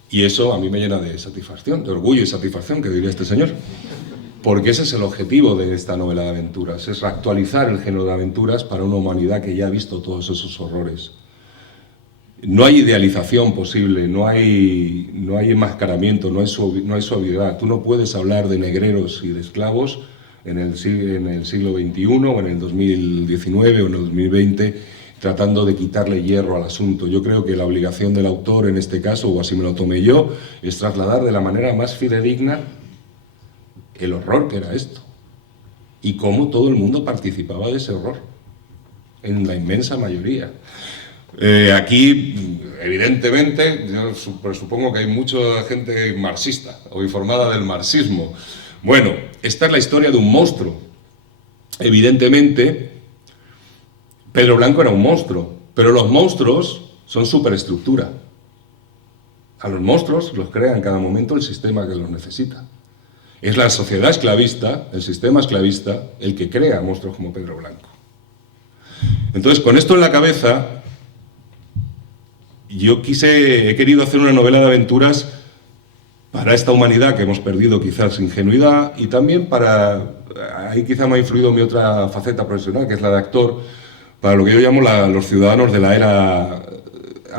Y eso a mí me llena de satisfacción, de orgullo y satisfacción, que diría este señor. Porque ese es el objetivo de esta novela de aventuras, es actualizar el género de aventuras para una humanidad que ya ha visto todos esos horrores. No hay idealización posible, no hay enmascaramiento, no hay suavidad. Tú no puedes hablar de negreros y de esclavos en el siglo XXI o en el 2019 o en el 2020 tratando de quitarle hierro al asunto. Yo creo que la obligación del autor en este caso, o así me lo tomé yo, es trasladar de la manera más fidedigna el horror que era esto y cómo todo el mundo participaba de ese horror, en la inmensa mayoría. Aquí, evidentemente, yo supongo que hay mucha gente marxista o informada del marxismo. Bueno, esta es la historia de un monstruo. Evidentemente, Pedro Blanco era un monstruo, pero los monstruos son superestructura. A los monstruos los crea en cada momento el sistema que los necesita. Es la sociedad esclavista, el sistema esclavista, el que crea monstruos como Pedro Blanco. Entonces, con esto en la cabeza, he querido hacer una novela de aventuras para esta humanidad que hemos perdido quizás ingenuidad, y también ahí quizá me ha influido mi otra faceta profesional, que es la de actor, para lo que yo llamo los ciudadanos de la era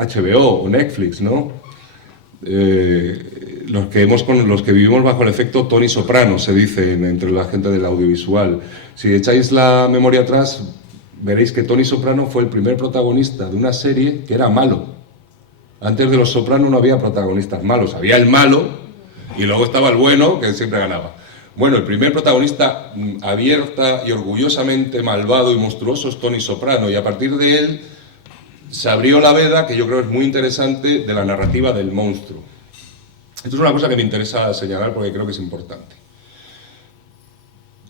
HBO o Netflix, ¿no? Los que vivimos bajo el efecto Tony Soprano, se dice entre la gente del audiovisual. Si echáis la memoria atrás, veréis que Tony Soprano fue el primer protagonista de una serie que era malo. Antes de Los Soprano no había protagonistas malos, había el malo y luego estaba el bueno, que siempre ganaba. Bueno, el primer protagonista abierta y orgullosamente malvado y monstruoso es Tony Soprano, y a partir de él se abrió la veda, que yo creo es muy interesante, de la narrativa del monstruo. Esto es una cosa que me interesa señalar porque creo que es importante.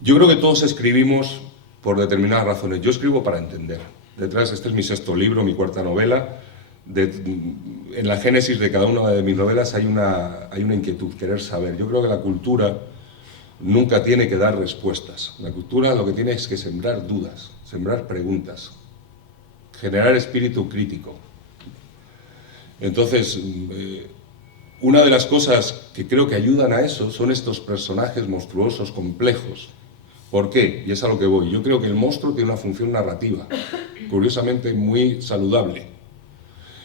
Yo creo que todos escribimos por determinadas razones. Yo escribo para entender. detrás, este es mi 6º libro, mi 4ª novela. En la génesis de cada una de mis novelas hay una inquietud, querer saber. Yo creo que la cultura nunca tiene que dar respuestas. La cultura lo que tiene es que sembrar dudas, sembrar preguntas, generar espíritu crítico. Entonces, una de las cosas que creo que ayudan a eso son estos personajes monstruosos, complejos. ¿Por qué? Y es a lo que voy. Yo creo que el monstruo tiene una función narrativa, curiosamente muy saludable.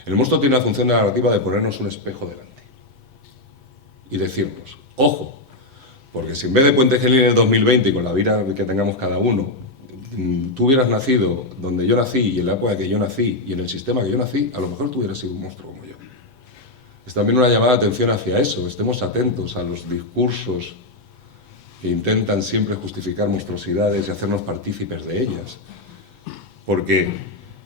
El monstruo tiene una función narrativa de ponernos un espejo delante y decirnos, ojo, porque si en vez de Puente Genil en el 2020 y con la vida que tengamos cada uno, tú hubieras nacido donde yo nací y en la época que yo nací y en el sistema que yo nací, a lo mejor tú hubieras sido un monstruo como yo. Es también una llamada de atención hacia eso, estemos atentos a los discursos que intentan siempre justificar monstruosidades y hacernos partícipes de ellas. Porque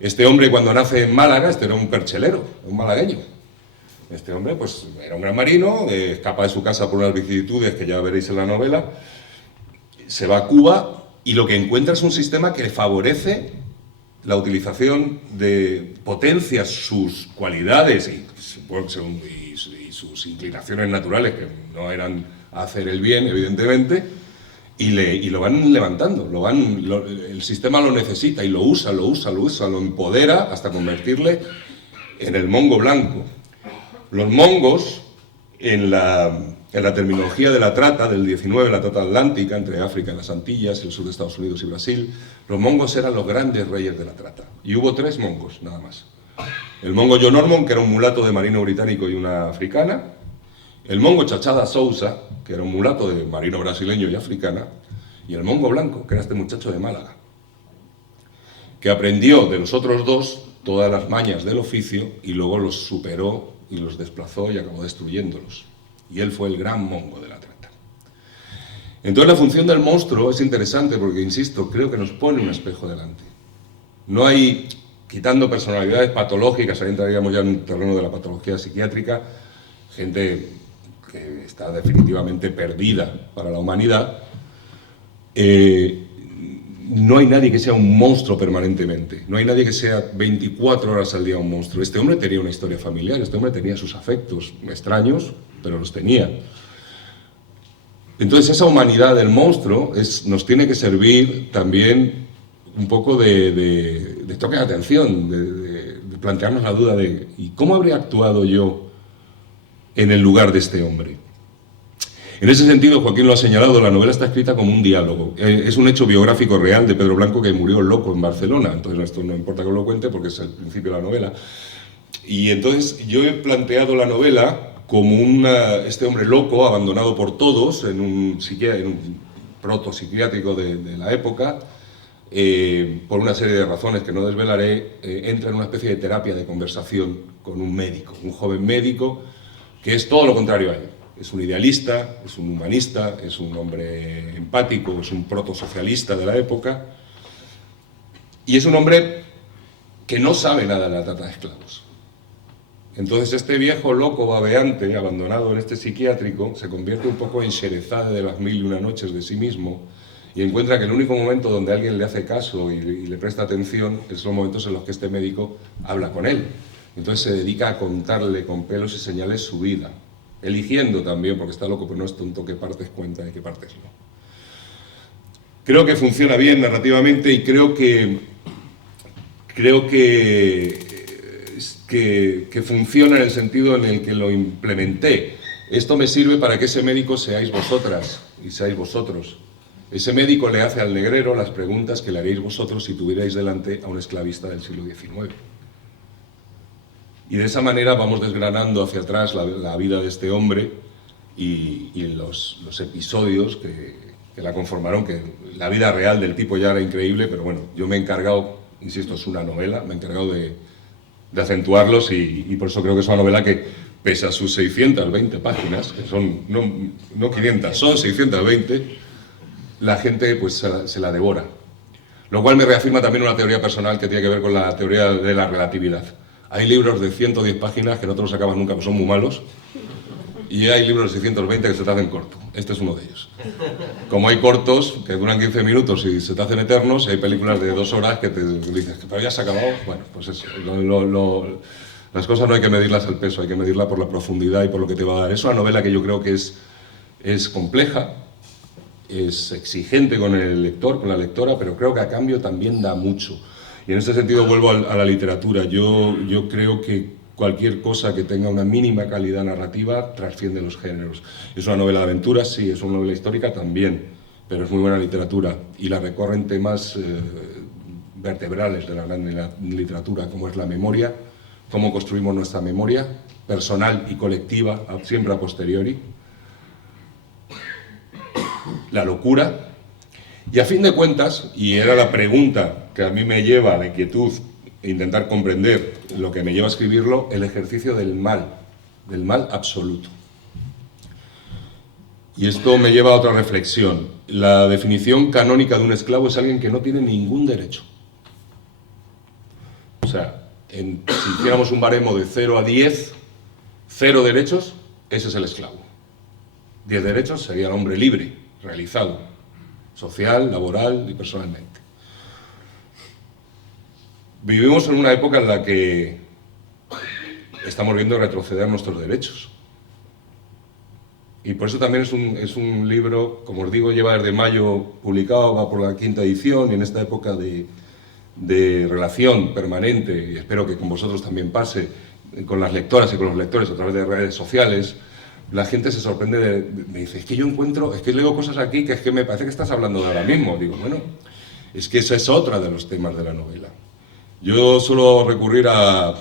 este hombre cuando nace en Málaga, este era un perchelero, un malagueño. Este hombre pues era un gran marino, escapa de su casa por unas vicisitudes que ya veréis en la novela, se va a Cuba y lo que encuentra es un sistema que favorece la utilización de potencia sus cualidades y sus inclinaciones naturales, que no eran a hacer el bien, evidentemente, y lo van levantando, el sistema lo necesita y lo usa, lo empodera hasta convertirle en el mongo blanco. Los mongos, en la terminología de la trata del 19, la trata atlántica entre África y las Antillas, el sur de Estados Unidos y Brasil, los mongos eran los grandes reyes de la trata. Y hubo 3 mongos, nada más. El mongo John Ormond, que era un mulato de marino británico y una africana. El mongo Chachada Sousa, que era un mulato de marino brasileño y africana. Y el mongo blanco, que era este muchacho de Málaga, que aprendió de los otros 2 todas las mañas del oficio y luego los superó y los desplazó y acabó destruyéndolos. Y él fue el gran mongo de la trata. Entonces la función del monstruo es interesante porque, insisto, creo que nos pone un espejo delante. No hay, quitando personalidades patológicas, ahí entraríamos ya en el terreno de la patología psiquiátrica, gente que está definitivamente perdida para la humanidad, no hay nadie que sea un monstruo permanentemente, no hay nadie que sea 24 horas al día un monstruo. Este hombre tenía una historia familiar, este hombre tenía sus afectos extraños, pero los tenía. Entonces esa humanidad del monstruo nos tiene que servir también un poco de toque de atención, de plantearnos la duda de ¿y cómo habría actuado yo en el lugar de este hombre? En ese sentido, Joaquín lo ha señalado, la novela está escrita como un diálogo. Es un hecho biográfico real de Pedro Blanco, que murió loco en Barcelona. Entonces esto no importa que os lo cuente porque es el principio de la novela. Y entonces yo he planteado la novela como este hombre loco, abandonado por todos, en un protopsiquiátrico de la época, por una serie de razones que no desvelaré, entra en una especie de terapia de conversación con un médico, un joven médico, que es todo lo contrario a él. Es un idealista, es un humanista, es un hombre empático, es un protosocialista de la época, y es un hombre que no sabe nada de la trata de esclavos. Entonces este viejo loco babeante, abandonado en este psiquiátrico, se convierte un poco en Sherezade de las 1001 noches de sí mismo y encuentra que el único momento donde alguien le hace caso y le presta atención es los momentos en los que este médico habla con él. Entonces se dedica a contarle con pelos y señales su vida, eligiendo también, porque está loco, pero no es tonto, qué partes cuenta y qué partes no. Creo que funciona bien narrativamente y creo que funciona en el sentido en el que lo implementé. Esto me sirve para que ese médico seáis vosotras y seáis vosotros. Ese médico le hace al negrero las preguntas que le haríais vosotros si tuvierais delante a un esclavista del siglo XIX. Y de esa manera vamos desgranando hacia atrás la vida de este hombre y los episodios que la conformaron, que la vida real del tipo ya era increíble, pero bueno, yo me he encargado, insisto, es una novela, me he encargado de acentuarlos y por eso creo que es una novela que, pese a sus 620 páginas, que son no 500, son 620, la gente pues se la devora. Lo cual me reafirma también una teoría personal que tiene que ver con la teoría de la relatividad. Hay libros de 110 páginas que no te los acabas nunca, pues son muy malos. y hay libros de 620 que se te hacen cortos. Este es uno de ellos. Como hay cortos que duran 15 minutos y se te hacen eternos, y hay películas de 2 horas que te dices, pero ya se ha acabado. Bueno, pues eso. Las cosas no hay que medirlas al peso, hay que medirlas por la profundidad y por lo que te va a dar. Es una novela que yo creo que es compleja, es exigente con el lector, con la lectora, pero creo que a cambio también da mucho. Y en ese sentido vuelvo a la literatura. Yo creo que cualquier cosa que tenga una mínima calidad narrativa trasciende los géneros. Es una novela de aventuras, sí, es una novela histórica también, pero es muy buena literatura y la recorren temas vertebrales de la gran literatura, como es la memoria, cómo construimos nuestra memoria personal y colectiva, siempre a posteriori, la locura, y a fin de cuentas, y era la pregunta que a mí me lleva a la inquietud, intentar comprender lo que me lleva a escribirlo, el ejercicio del mal absoluto. Y esto me lleva a otra reflexión. La definición canónica de un esclavo es alguien que no tiene ningún derecho. O sea, si hiciéramos un baremo de 0 a 10, 0 derechos, ese es el esclavo. 10 derechos sería el hombre libre, realizado, social, laboral y personalmente. Vivimos en una época en la que estamos viendo retroceder nuestros derechos. Y por eso también es un libro, como os digo, lleva desde mayo publicado, va por la 5ª edición, y en esta época de relación permanente, y espero que con vosotros también pase, con las lectoras y con los lectores a través de redes sociales, la gente se sorprende, me dice, es que leo cosas aquí que es que me parece que estás hablando de ahora mismo. Digo, bueno, es que esa es otra de los temas de la novela. Yo suelo recurrir a,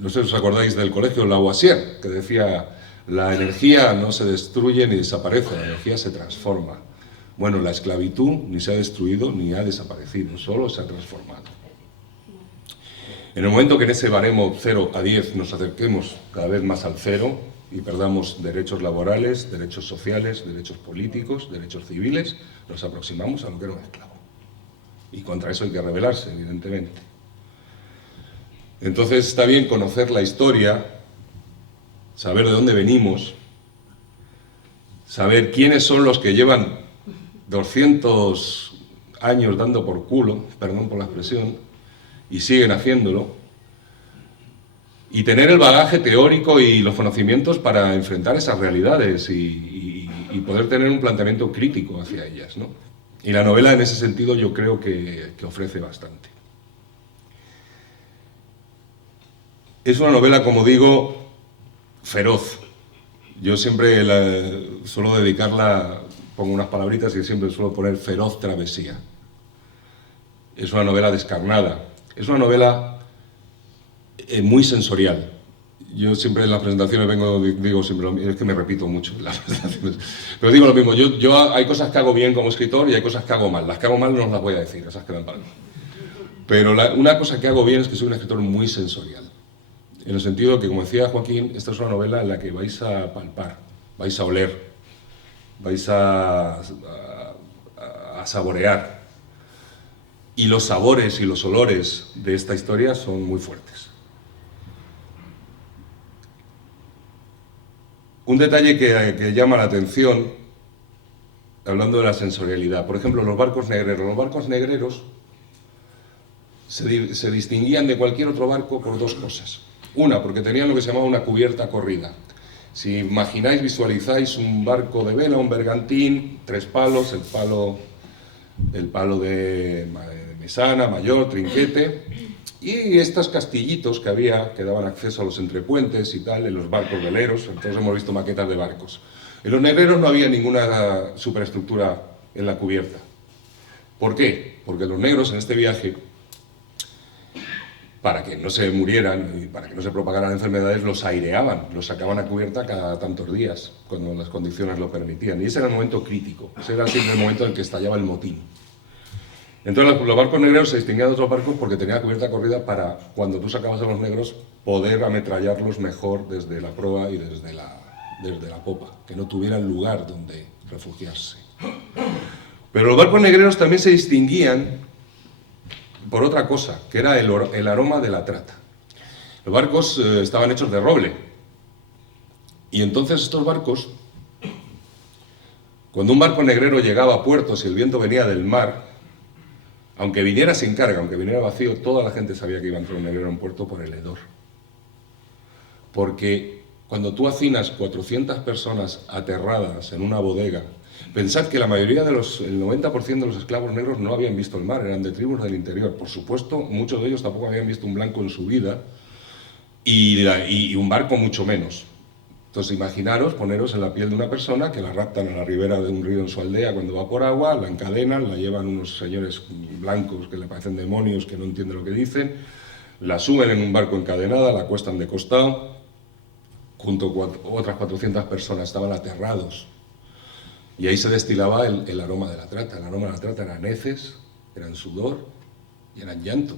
no sé si os acordáis del colegio Lavoisier, que decía, la energía no se destruye ni desaparece, la energía se transforma. Bueno, la esclavitud ni se ha destruido ni ha desaparecido, solo se ha transformado. En el momento que en ese baremo 0 a 10 nos acerquemos cada vez más al 0 y perdamos derechos laborales, derechos sociales, derechos políticos, derechos civiles, nos aproximamos a lo que era un esclavo. Y contra eso hay que rebelarse, evidentemente. Entonces está bien conocer la historia, saber de dónde venimos, saber quiénes son los que llevan 200 años dando por culo, perdón por la expresión, y siguen haciéndolo, y tener el bagaje teórico y los conocimientos para enfrentar esas realidades y poder tener un planteamiento crítico hacia ellas, ¿no? Y la novela en ese sentido yo creo que ofrece bastante. Es una novela, como digo, feroz. Yo siempre suelo dedicarla, pongo unas palabritas y siempre suelo poner feroz travesía. Es una novela descarnada, es una novela muy sensorial. Yo siempre en las presentaciones digo siempre, es que me repito mucho en las presentaciones, pero digo lo mismo, yo hay cosas que hago bien como escritor y hay cosas que hago mal. Las que hago mal no os las voy a decir, esas quedan para mí. Pero una cosa que hago bien es que soy un escritor muy sensorial. En el sentido que, como decía Joaquín, esta es una novela en la que vais a palpar, vais a oler, vais a saborear. Y los sabores y los olores de esta historia son muy fuertes. Un detalle que llama la atención, hablando de la sensorialidad, por ejemplo, los barcos negreros. Los barcos negreros se distinguían de cualquier otro barco por 2 cosas. Una, porque tenían lo que se llamaba una cubierta corrida. Si imagináis, visualizáis un barco de vela, un bergantín, 3 palos, el palo de mesana, mayor, trinquete, y estos castillitos que había, que daban acceso a los entrepuentes y tal, en los barcos veleros. Entonces hemos visto maquetas de barcos. En los negreros no había ninguna superestructura en la cubierta. ¿Por qué? Porque los negros en este viaje, para que no se murieran y para que no se propagaran enfermedades, los aireaban, los sacaban a cubierta cada tantos días, cuando las condiciones lo permitían. Y ese era el momento crítico, ese era siempre el momento en que estallaba el motín. Entonces los barcos negreros se distinguían de otros barcos porque tenían cubierta corrida para, cuando tú sacabas a los negros, poder ametrallarlos mejor desde la proa y desde la popa, que no tuvieran lugar donde refugiarse. Pero los barcos negreros también se distinguían por otra cosa, que era el aroma de la trata. Los barcos estaban hechos de roble, Y entonces estos barcos, cuando un barco negrero llegaba a puerto, si el viento venía del mar, aunque viniera sin carga, aunque viniera vacío, toda la gente sabía que iba a entrar un negrero en puerto por el hedor. Porque cuando tú hacinas 400 personas aterradas en una bodega, pensad que la mayoría el 90% de los esclavos negros no habían visto el mar, eran de tribus del interior. Por supuesto, muchos de ellos tampoco habían visto un blanco en su vida y un barco mucho menos. Entonces imaginaros, poneros en la piel de una persona que la raptan a la ribera de un río en su aldea cuando va por agua, la encadenan, la llevan unos señores blancos que le parecen demonios, que no entienden lo que dicen, la suben en un barco encadenada, la acuestan de costado, junto con otras 400 personas, estaban aterrados. Y ahí se destilaba el aroma de la trata. El aroma de la trata eran heces, eran sudor y eran llanto.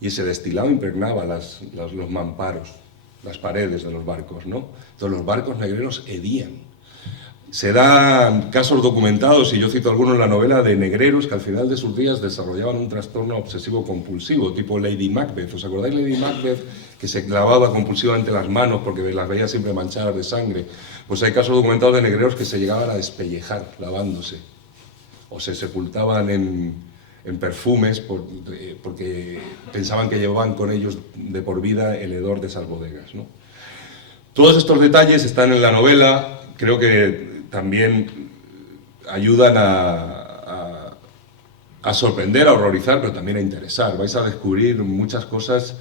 Y ese destilado impregnaba los mamparos, las paredes de los barcos, ¿no? Entonces los barcos negreros hedían. Se dan casos documentados, y yo cito algunos en la novela, de negreros que al final de sus días desarrollaban un trastorno obsesivo-compulsivo, tipo Lady Macbeth. ¿Os acordáis de Lady Macbeth? Que se clavaba compulsivamente las manos porque las veía siempre manchadas de sangre. Pues hay casos documentados de negreros que se llegaban a despellejar lavándose, o se sepultaban en perfumes porque pensaban que llevaban con ellos de por vida el hedor de esas bodegas, ¿no? Todos estos detalles están en la novela, creo que también ayudan a sorprender, a horrorizar, pero también a interesar. Vais a descubrir muchas cosas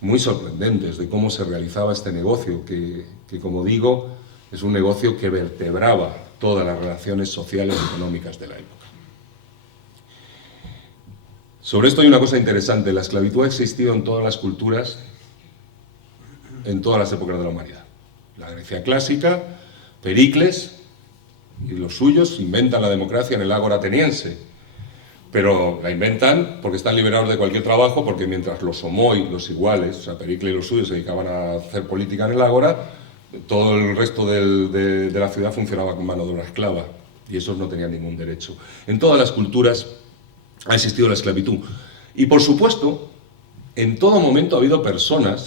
muy sorprendentes de cómo se realizaba este negocio, que como digo, es un negocio que vertebraba todas las relaciones sociales y económicas de la época. Sobre esto hay una cosa interesante: la esclavitud ha existido en todas las culturas, en todas las épocas de la humanidad. La Grecia clásica, Pericles y los suyos inventan la democracia en el ágora ateniense, pero la inventan porque están liberados de cualquier trabajo, porque mientras los homoi, los iguales, o sea, Pericles y los suyos se dedicaban a hacer política en el ágora, todo el resto de la ciudad funcionaba con mano de obra esclava, y esos no tenían ningún derecho. En todas las culturas ha existido la esclavitud. Y por supuesto, en todo momento ha habido personas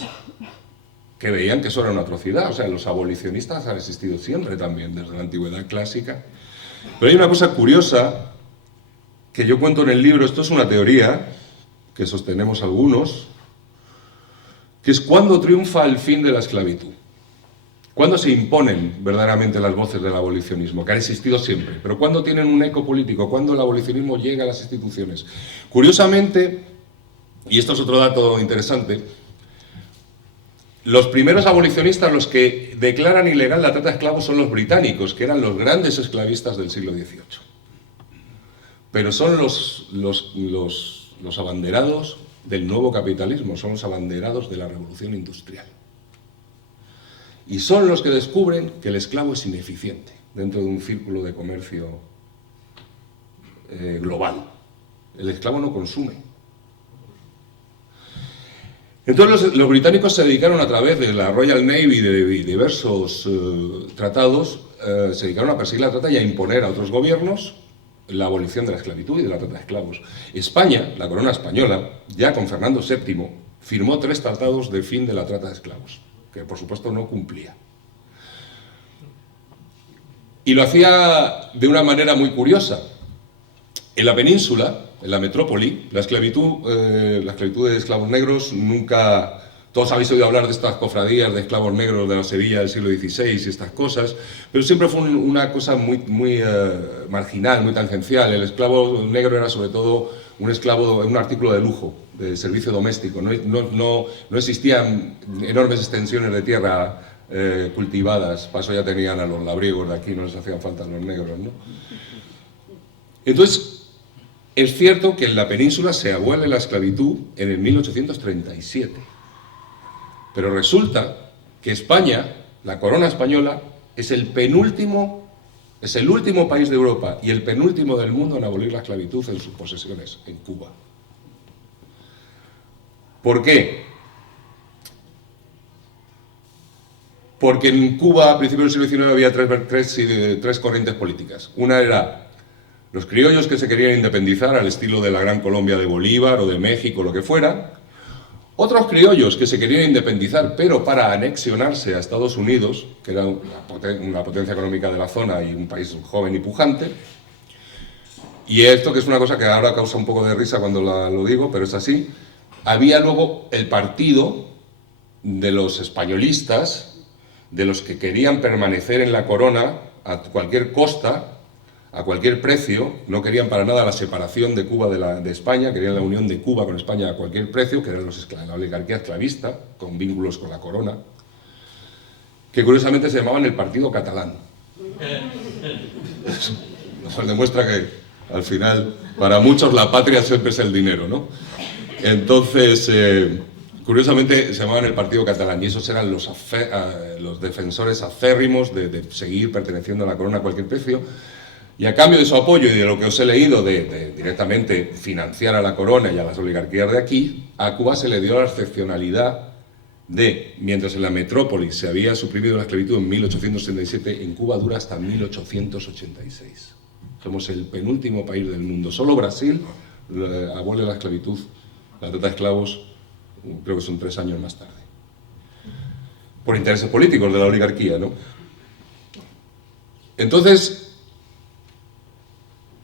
que veían que eso era una atrocidad. O sea, los abolicionistas han existido siempre también, desde la antigüedad clásica. Pero hay una cosa curiosa que yo cuento en el libro, esto es una teoría que sostenemos algunos, que es cuándo triunfa el fin de la esclavitud. ¿Cuándo se imponen verdaderamente las voces del abolicionismo? Que han existido siempre, pero ¿cuándo tienen un eco político? ¿Cuándo el abolicionismo llega a las instituciones? Curiosamente, y esto es otro dato interesante, los primeros abolicionistas, los que declaran ilegal la trata de esclavos, son los británicos, que eran los grandes esclavistas del siglo XVIII. Pero son los abanderados del nuevo capitalismo, son los abanderados de la revolución industrial. Y son los que descubren que el esclavo es ineficiente dentro de un círculo de comercio global. El esclavo no consume. Entonces los británicos se dedicaron, a través de la Royal Navy y de diversos tratados, se dedicaron a perseguir la trata y a imponer a otros gobiernos la abolición de la esclavitud y de la trata de esclavos. España, la corona española, ya con Fernando VII, firmó 3 tratados de fin de la trata de esclavos, que por supuesto no cumplía. Y lo hacía de una manera muy curiosa. En la península, en la metrópoli, la esclavitud de esclavos negros nunca... Todos habéis oído hablar de estas cofradías de esclavos negros de la Sevilla del siglo XVI y estas cosas, pero siempre fue una cosa muy marginal, muy tangencial. El esclavo negro era sobre todo un esclavo, un artículo de lujo, de servicio doméstico. No existían enormes extensiones de tierra cultivadas, para eso ya tenían a los labriegos de aquí, no les hacían falta los negros, ¿no? Entonces, es cierto que en la península se abole la esclavitud en el 1837. Pero resulta que España, la corona española, es el último país de Europa y el penúltimo del mundo en abolir la esclavitud en sus posesiones, en Cuba. ¿Por qué? Porque en Cuba, a principios del siglo XIX, había tres corrientes políticas. Una era los criollos que se querían independizar al estilo de la Gran Colombia de Bolívar o de México, lo que fuera. Otros criollos que se querían independizar, pero para anexionarse a Estados Unidos, que era una potencia económica de la zona y un país joven y pujante. Y esto, que es una cosa que ahora causa un poco de risa cuando lo digo, pero es así. Había luego el partido de los españolistas, de los que querían permanecer en la corona a cualquier costa, a cualquier precio, no querían para nada la separación de Cuba de España, querían la unión de Cuba con España a cualquier precio, que eran la oligarquía esclavista, con vínculos con la corona, que curiosamente se llamaban el Partido Catalán. Nos demuestra que, al final, para muchos la patria siempre es el dinero, ¿no? Entonces, curiosamente se llamaban el Partido Catalán, y esos eran los defensores acérrimos de seguir perteneciendo a la corona a cualquier precio. Y a cambio de su apoyo y de lo que os he leído de directamente financiar a la corona y a las oligarquías de aquí, a Cuba se le dio la excepcionalidad de, mientras en la metrópoli se había suprimido la esclavitud en 1867, en Cuba dura hasta 1886. Somos el penúltimo país del mundo. Solo Brasil abole la esclavitud, la trata de esclavos, creo que son 3 años más tarde. Por intereses políticos de la oligarquía, ¿no? Entonces,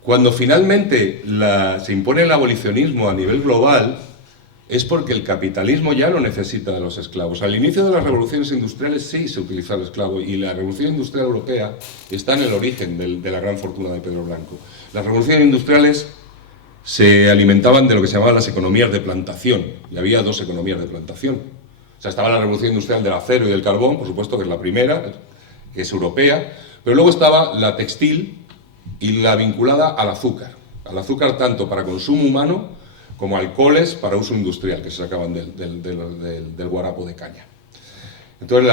cuando finalmente se impone el abolicionismo a nivel global, es porque el capitalismo ya no necesita de los esclavos. Al inicio de las revoluciones industriales sí se utilizaba el esclavo, y la revolución industrial europea está en el origen de la gran fortuna de Pedro Blanco. Las revoluciones industriales se alimentaban de lo que se llamaban las economías de plantación, y había 2 economías de plantación. O sea, estaba la revolución industrial del acero y del carbón, por supuesto, que es la primera, que es europea, pero luego estaba la textil, y la vinculada al azúcar tanto para consumo humano como alcoholes para uso industrial, que se sacaban del guarapo de caña. Entonces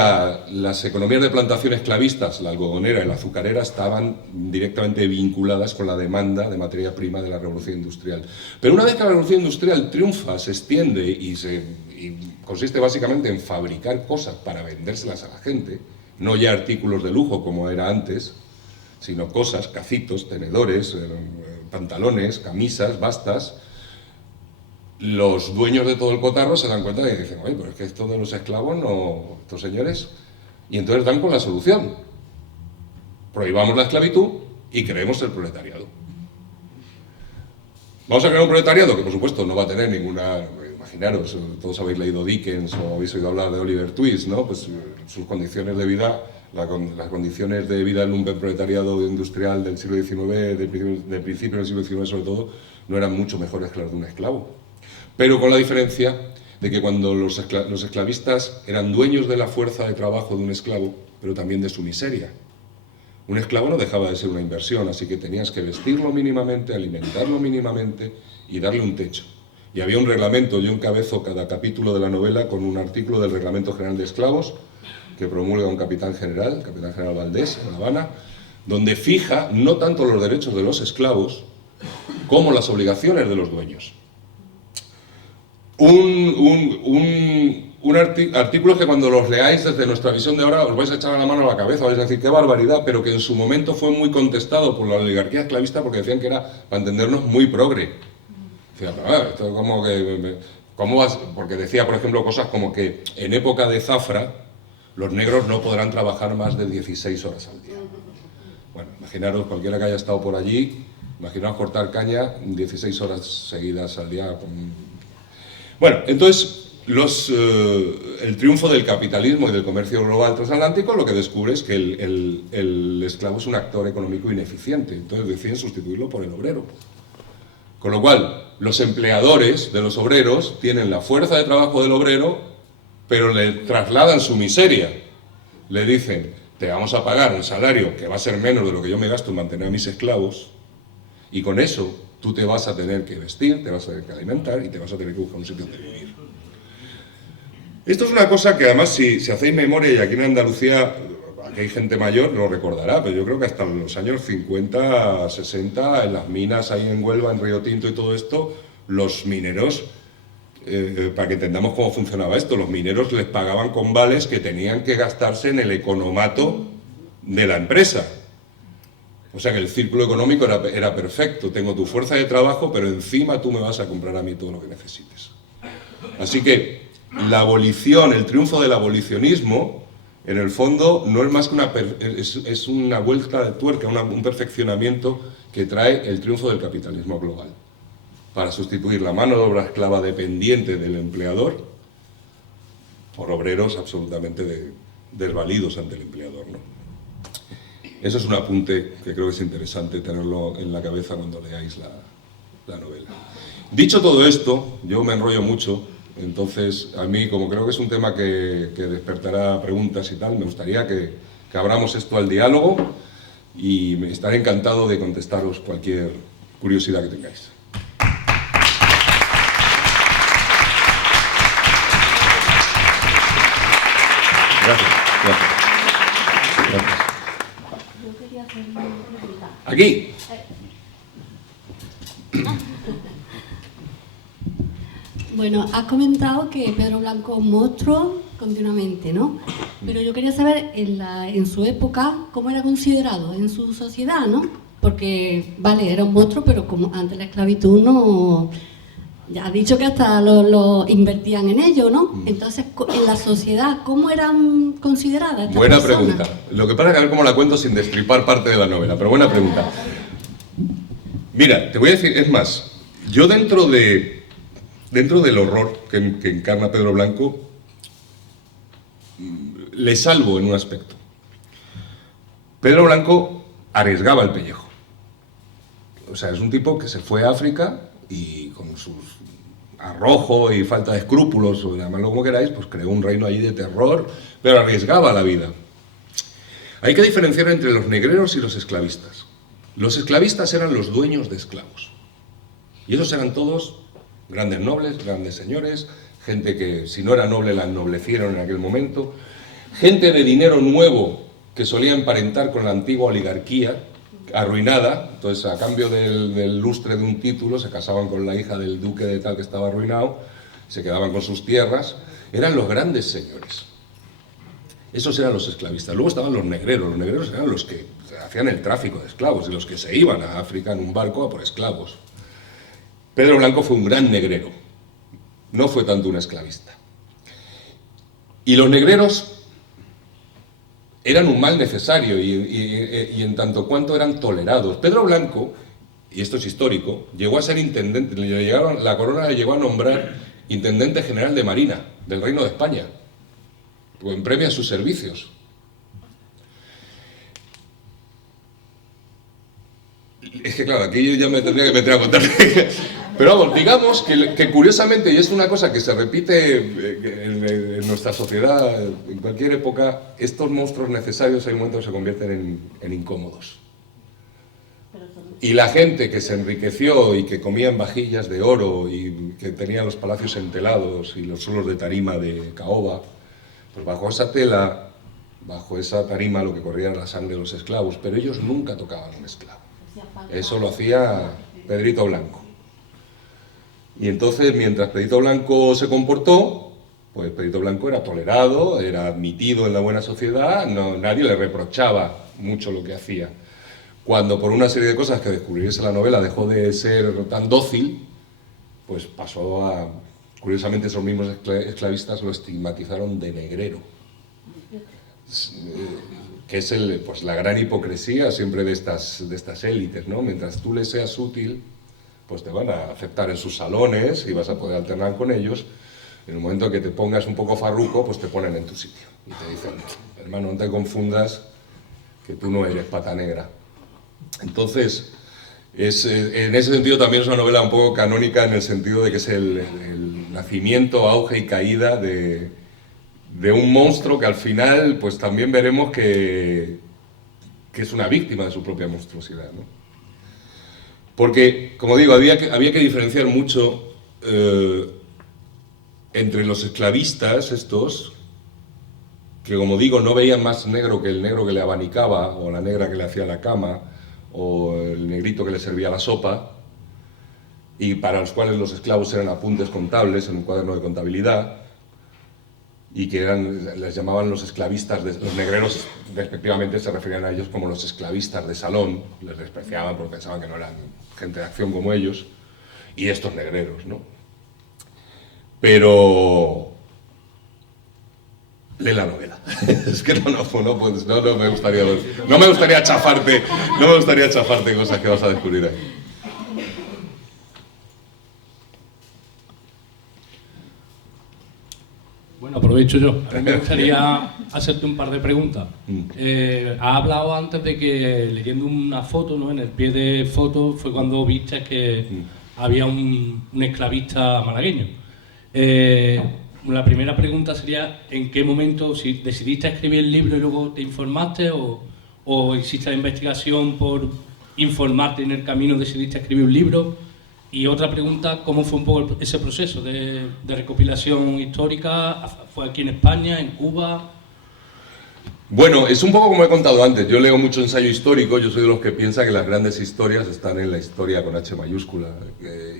las economías de plantación esclavistas, la algodonera y la azucarera, estaban directamente vinculadas con la demanda de materia prima de la revolución industrial. Pero una vez que la revolución industrial triunfa, se extiende y consiste básicamente en fabricar cosas para vendérselas a la gente, no ya artículos de lujo como era antes, sino cosas, cacitos, tenedores, pantalones, camisas, bastas. Los dueños de todo el cotarro se dan cuenta y dicen, oye, pero es que esto de los esclavos no, estos señores, y entonces dan con la solución. Prohibamos la esclavitud y creemos el proletariado. Vamos a crear un proletariado que, por supuesto, no va a tener ninguna... Imaginaros, todos habéis leído Dickens o habéis oído hablar de Oliver Twist, ¿no? Pues sus condiciones de vida... Las condiciones de vida en un proletariado industrial del siglo XIX, del principio del siglo XIX sobre todo, no eran mucho mejores que las de un esclavo. Pero con la diferencia de que cuando los esclavistas eran dueños de la fuerza de trabajo de un esclavo, pero también de su miseria. Un esclavo no dejaba de ser una inversión, así que tenías que vestirlo mínimamente, alimentarlo mínimamente y darle un techo. Y había un reglamento, yo encabezo cada capítulo de la novela con un artículo del Reglamento General de Esclavos, que promulga un el capitán general Valdés, en La Habana, donde fija no tanto los derechos de los esclavos como las obligaciones de los dueños. Artículos que cuando los leáis desde nuestra visión de ahora os vais a echar la mano a la cabeza, vais a decir qué barbaridad, pero que en su momento fue muy contestado por la oligarquía esclavista porque decían que era, para entendernos, muy progre. Decían, esto como que... ¿Cómo vas? Porque decía, por ejemplo, cosas como que en época de zafra los negros no podrán trabajar más de 16 horas al día. Bueno, imaginaros, cualquiera que haya estado por allí, imaginaos cortar caña 16 horas seguidas al día. Bueno, entonces, el triunfo del capitalismo y del comercio global transatlántico lo que descubre es que el esclavo es un actor económico ineficiente, entonces deciden sustituirlo por el obrero. Con lo cual, los empleadores de los obreros tienen la fuerza de trabajo del obrero, pero le trasladan su miseria. Le dicen, te vamos a pagar un salario que va a ser menos de lo que yo me gasto en mantener a mis esclavos, y con eso tú te vas a tener que vestir, te vas a tener que alimentar y te vas a tener que buscar un sitio donde vivir. Esto es una cosa que además, si hacéis memoria, y aquí en Andalucía, aquí hay gente mayor, lo recordará, pero yo creo que hasta los años 50, 60, en las minas ahí en Huelva, en Río Tinto y todo esto, los mineros... para que entendamos cómo funcionaba esto, los mineros les pagaban con vales que tenían que gastarse en el economato de la empresa. O sea que el círculo económico era perfecto. Tengo tu fuerza de trabajo, pero encima tú me vas a comprar a mí todo lo que necesites. Así que la abolición, el triunfo del abolicionismo, en el fondo no es más que es una vuelta de tuerca, un perfeccionamiento que trae el triunfo del capitalismo global, para sustituir la mano de obra esclava dependiente del empleador por obreros absolutamente desvalidos ante el empleador, ¿no? Eso es un apunte que creo que es interesante tenerlo en la cabeza cuando leáis la novela. Dicho todo esto, yo me enrollo mucho, entonces a mí, como creo que es un tema que despertará preguntas y tal, me gustaría que abramos esto al diálogo y me estaré encantado de contestaros cualquier curiosidad que tengáis. Gracias. Yo quería hacer una pregunta. Aquí. Bueno, has comentado que Pedro Blanco es un monstruo continuamente, ¿no? Pero yo quería saber en su época cómo era considerado en su sociedad, ¿no? Porque, vale, era un monstruo, pero como antes la esclavitud no... Ya has dicho que hasta lo invertían en ello, ¿no? Entonces, en la sociedad, ¿cómo eran consideradas estas Buena personas? pregunta. Lo que pasa es que a ver cómo la cuento sin destripar parte de la novela, pero buena pregunta. Mira, te voy a decir, es más, yo dentro del horror que encarna Pedro Blanco, le salvo en un aspecto. Pedro Blanco arriesgaba el pellejo. O sea, es un tipo que se fue a África y con sus arrojo y falta de escrúpulos, o llamadlo como queráis, pues creó un reino allí de terror, pero arriesgaba la vida. Hay que diferenciar entre los negreros y los esclavistas. Los esclavistas eran los dueños de esclavos. Y esos eran todos grandes nobles, grandes señores, gente que si no era noble la ennoblecieron en aquel momento, gente de dinero nuevo que solía emparentar con la antigua oligarquía arruinada, entonces a cambio del lustre de un título se casaban con la hija del duque de tal que estaba arruinado, se quedaban con sus tierras, eran los grandes señores. Esos eran los esclavistas. Luego estaban los negreros eran los que hacían el tráfico de esclavos y los que se iban a África en un barco a por esclavos. Pedro Blanco fue un gran negrero, no fue tanto un esclavista. Y los negreros eran un mal necesario y en tanto cuanto eran tolerados. Pedro Blanco, y esto es histórico, llegó a ser intendente, la corona le llegó a nombrar intendente general de Marina del Reino de España, en premio a sus servicios. Es que claro, aquí yo ya me tendría que meter a contar. Pero vamos, digamos que curiosamente, y es una cosa que se repite en nuestra sociedad, en cualquier época, estos monstruos necesarios hay un momento que se convierten en incómodos. Y la gente que se enriqueció y que comía en vajillas de oro y que tenía los palacios entelados y los suelos de tarima de caoba, pues bajo esa tela, bajo esa tarima lo que corría era la sangre de los esclavos, pero ellos nunca tocaban a un esclavo. Eso lo hacía Pedrito Blanco. Y entonces, mientras Pedrito Blanco se comportó, pues Pedrito Blanco era tolerado, era admitido en la buena sociedad, nadie le reprochaba mucho lo que hacía. Cuando por una serie de cosas que descubriese la novela dejó de ser tan dócil, pues pasó a... Curiosamente, esos mismos esclavistas lo estigmatizaron de negrero, que es pues, la gran hipocresía siempre de estas élites, ¿no? Mientras tú les seas útil, pues te van a aceptar en sus salones y vas a poder alternar con ellos. En el momento que te pongas un poco farruco, pues te ponen en tu sitio y te dicen, hermano, no te confundas, que tú no eres pata negra. Entonces, en ese sentido también es una novela un poco canónica en el sentido de que es el nacimiento, auge y caída de un monstruo que al final pues también veremos que es una víctima de su propia monstruosidad, ¿no? Porque, como digo, había que diferenciar mucho entre los esclavistas estos, que como digo no veían más negro que el negro que le abanicaba, o la negra que le hacía la cama, o el negrito que le servía la sopa, y para los cuales los esclavos eran apuntes contables en un cuaderno de contabilidad, y que les llamaban los esclavistas, los negreros respectivamente se referían a ellos como los esclavistas de salón, les despreciaban porque pensaban que no eran gente de acción como ellos, y estos negreros, ¿no? Pero lee la novela. Es que no me gustaría chafarte cosas que vas a descubrir ahí. Bueno, aprovecho yo. A mí me gustaría hacerte un par de preguntas. Has hablado antes de que leyendo una foto, ¿no? En el pie de foto fue cuando viste que había un esclavista malagueño. La primera pregunta sería, ¿en qué momento, si decidiste escribir el libro y luego te informaste o hiciste la investigación por informarte en el camino, decidiste escribir un libro? Y otra pregunta, ¿cómo fue un poco ese proceso de recopilación histórica? ¿Fue aquí en España, en Cuba? Bueno, es un poco como he contado antes. Yo leo mucho ensayo histórico. Yo soy de los que piensa que las grandes historias están en la historia con H mayúscula.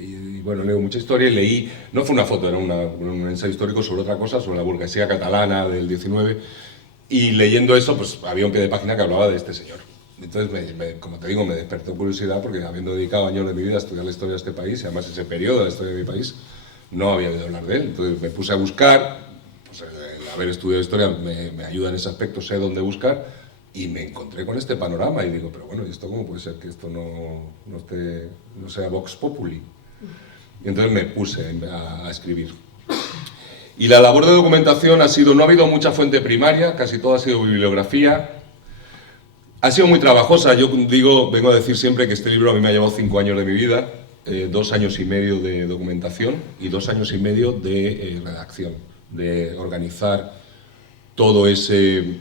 Y bueno, leo mucha historia y leí, no fue una foto, era un ensayo histórico sobre otra cosa, sobre la burguesía catalana del 19. Y leyendo eso, pues había un pie de página que hablaba de este señor. Entonces, como te digo, me despertó curiosidad porque habiendo dedicado años de mi vida a estudiar la historia de este país, y además ese periodo de la historia de mi país, no había oído hablar de él. Entonces me puse a buscar, pues, el haber estudiado historia me ayuda en ese aspecto, sé dónde buscar, y me encontré con este panorama y digo, pero bueno, ¿y esto cómo puede ser que esto no sea Vox Populi? Y entonces me puse a escribir. Y la labor de documentación no ha habido mucha fuente primaria, casi todo ha sido bibliografía. Ha sido muy trabajosa. Yo vengo a decir siempre que este libro a mí me ha llevado 5 años de mi vida, 2 años y medio de documentación y 2 años y medio de redacción, de organizar todo ese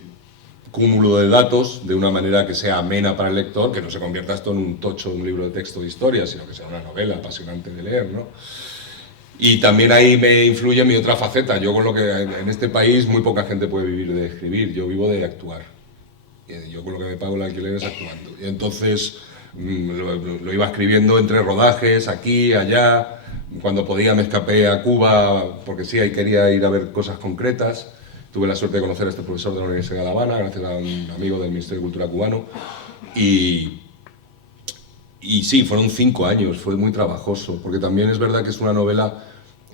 cúmulo de datos de una manera que sea amena para el lector, que no se convierta esto en un tocho de un libro de texto de historia, sino que sea una novela apasionante de leer, ¿no? Y también ahí me influye mi otra faceta. Yo con lo que en este país muy poca gente puede vivir de escribir, yo vivo de actuar. Yo con lo que me pago el alquiler es actuando. Y entonces lo iba escribiendo entre rodajes, aquí, allá. Cuando podía me escapé a Cuba, porque sí, ahí quería ir a ver cosas concretas. Tuve la suerte de conocer a este profesor de la Universidad de La Habana, gracias a un amigo del Ministerio de Cultura cubano. Y sí, fueron 5 años, fue muy trabajoso, porque también es verdad que es una novela,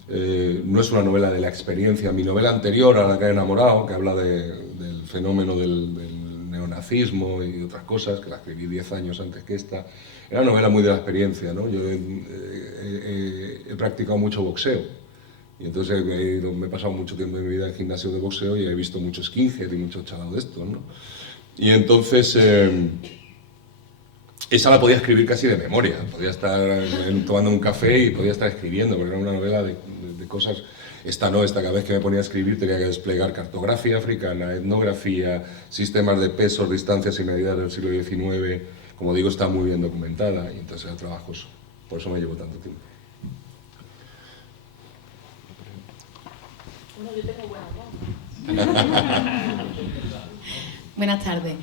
no es una novela de la experiencia. Mi novela anterior, a la que he enamorado, que habla del fenómeno del neonazismo y otras cosas, que la escribí 10 años antes que esta, era una novela muy de la experiencia, ¿no? Yo he practicado mucho boxeo, y entonces me he pasado mucho tiempo de mi vida en gimnasio de boxeo y he visto muchos skinhead y muchos chalados de estos, ¿no? Y entonces esa la podía escribir casi de memoria, podía estar tomando un café y podía estar escribiendo, porque era una novela de cosas. Esta cada vez que me ponía a escribir tenía que desplegar cartografía africana, etnografía, sistemas de pesos, distancias y medidas del siglo XIX. Como digo, está muy bien documentada y entonces era trabajoso. Por eso me llevó tanto tiempo. Buenas tardes.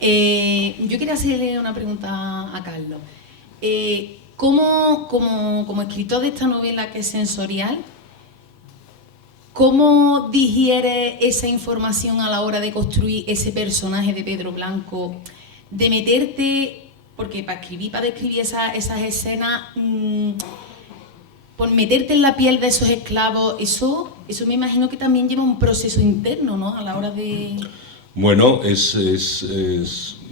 Yo quería hacerle una pregunta a Carlos. Como escritor de esta novela que es sensorial, ¿cómo digiere esa información a la hora de construir ese personaje de Pedro Blanco? De meterte, porque para describir esas escenas, por meterte en la piel de esos esclavos, eso me imagino que también lleva un proceso interno, ¿no? A la hora de... Bueno,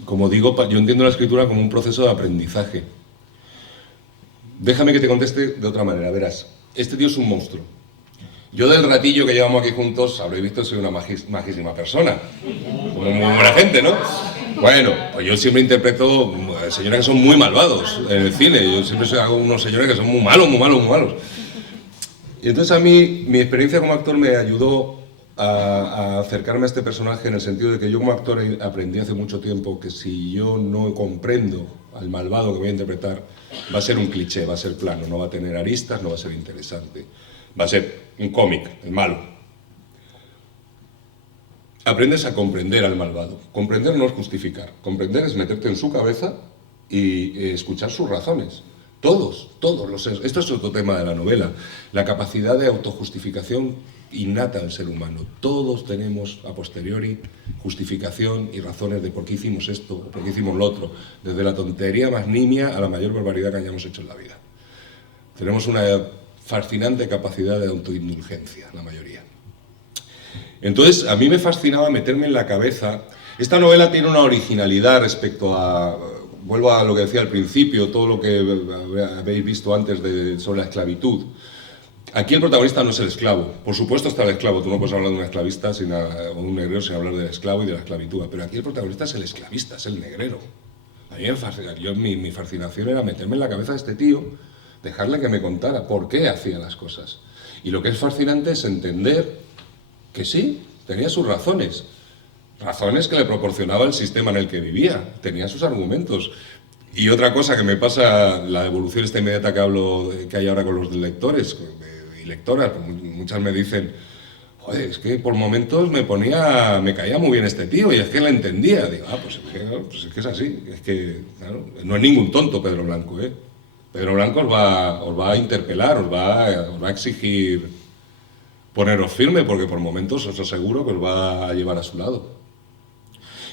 como digo, yo entiendo la escritura como un proceso de aprendizaje. Déjame que te conteste de otra manera, verás. Este tío es un monstruo. Yo del ratillo que llevamos aquí juntos, habréis visto que soy una majísima persona. Como muy buena gente, ¿no? Bueno, pues yo siempre interpreto señores que son muy malvados en el cine. Yo siempre hago unos señores que son muy malos. Y entonces a mí, mi experiencia como actor me ayudó a acercarme a este personaje en el sentido de que yo como actor aprendí hace mucho tiempo que si yo no comprendo al malvado que voy a interpretar, va a ser un cliché, va a ser plano, no va a tener aristas, no va a ser interesante. Va a ser un cómic, el malo. Aprendes a comprender al malvado. Comprender no es justificar. Comprender es meterte en su cabeza y escuchar sus razones. Todos los... Esto es otro tema de la novela. La capacidad de autojustificación innata al ser humano. Todos tenemos a posteriori justificación y razones de por qué hicimos esto, por qué hicimos lo otro. Desde la tontería más nimia a la mayor barbaridad que hayamos hecho en la vida. Tenemos una fascinante capacidad de autoindulgencia, la mayoría. Entonces, a mí me fascinaba meterme en la cabeza. Esta novela tiene una originalidad respecto a, vuelvo a lo que decía al principio, todo lo que habéis visto antes sobre la esclavitud. Aquí el protagonista no es el esclavo. Por supuesto está el esclavo, tú no puedes hablar de un esclavista o un negrero sin hablar del esclavo y de la esclavitud, pero aquí el protagonista es el esclavista, es el negrero. A mí me fascina, mi fascinación era meterme en la cabeza de este tío, dejarle que me contara por qué hacía las cosas. Y lo que es fascinante es entender que sí, tenía sus razones. Razones que le proporcionaba el sistema en el que vivía, tenía sus argumentos. Y otra cosa que me pasa, la evolución esta inmediata que hay ahora con los lectores y lectoras, muchas me dicen, joder, es que por momentos me caía muy bien este tío y es que le entendía. Digo, pues es que es así, es que claro, no es ningún tonto Pedro Blanco, ¿eh? Pedro Blanco os va a interpelar, os va a exigir poneros firme, porque por momentos os aseguro que os va a llevar a su lado.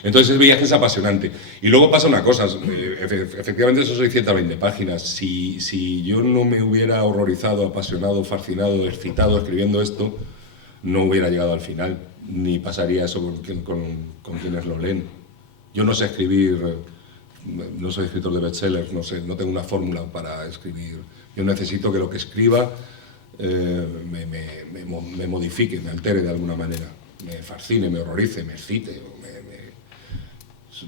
Entonces el viaje es apasionante. Y luego pasa una cosa, efectivamente son 620 páginas. Si yo no me hubiera horrorizado, apasionado, fascinado, excitado escribiendo esto, no hubiera llegado al final, ni pasaría eso con quienes lo leen. Yo no sé escribir, no soy escritor de bestsellers, no tengo una fórmula para escribir. Yo necesito que lo que escriba me modifique, me altere de alguna manera, me fascine, me horrorice, me excite.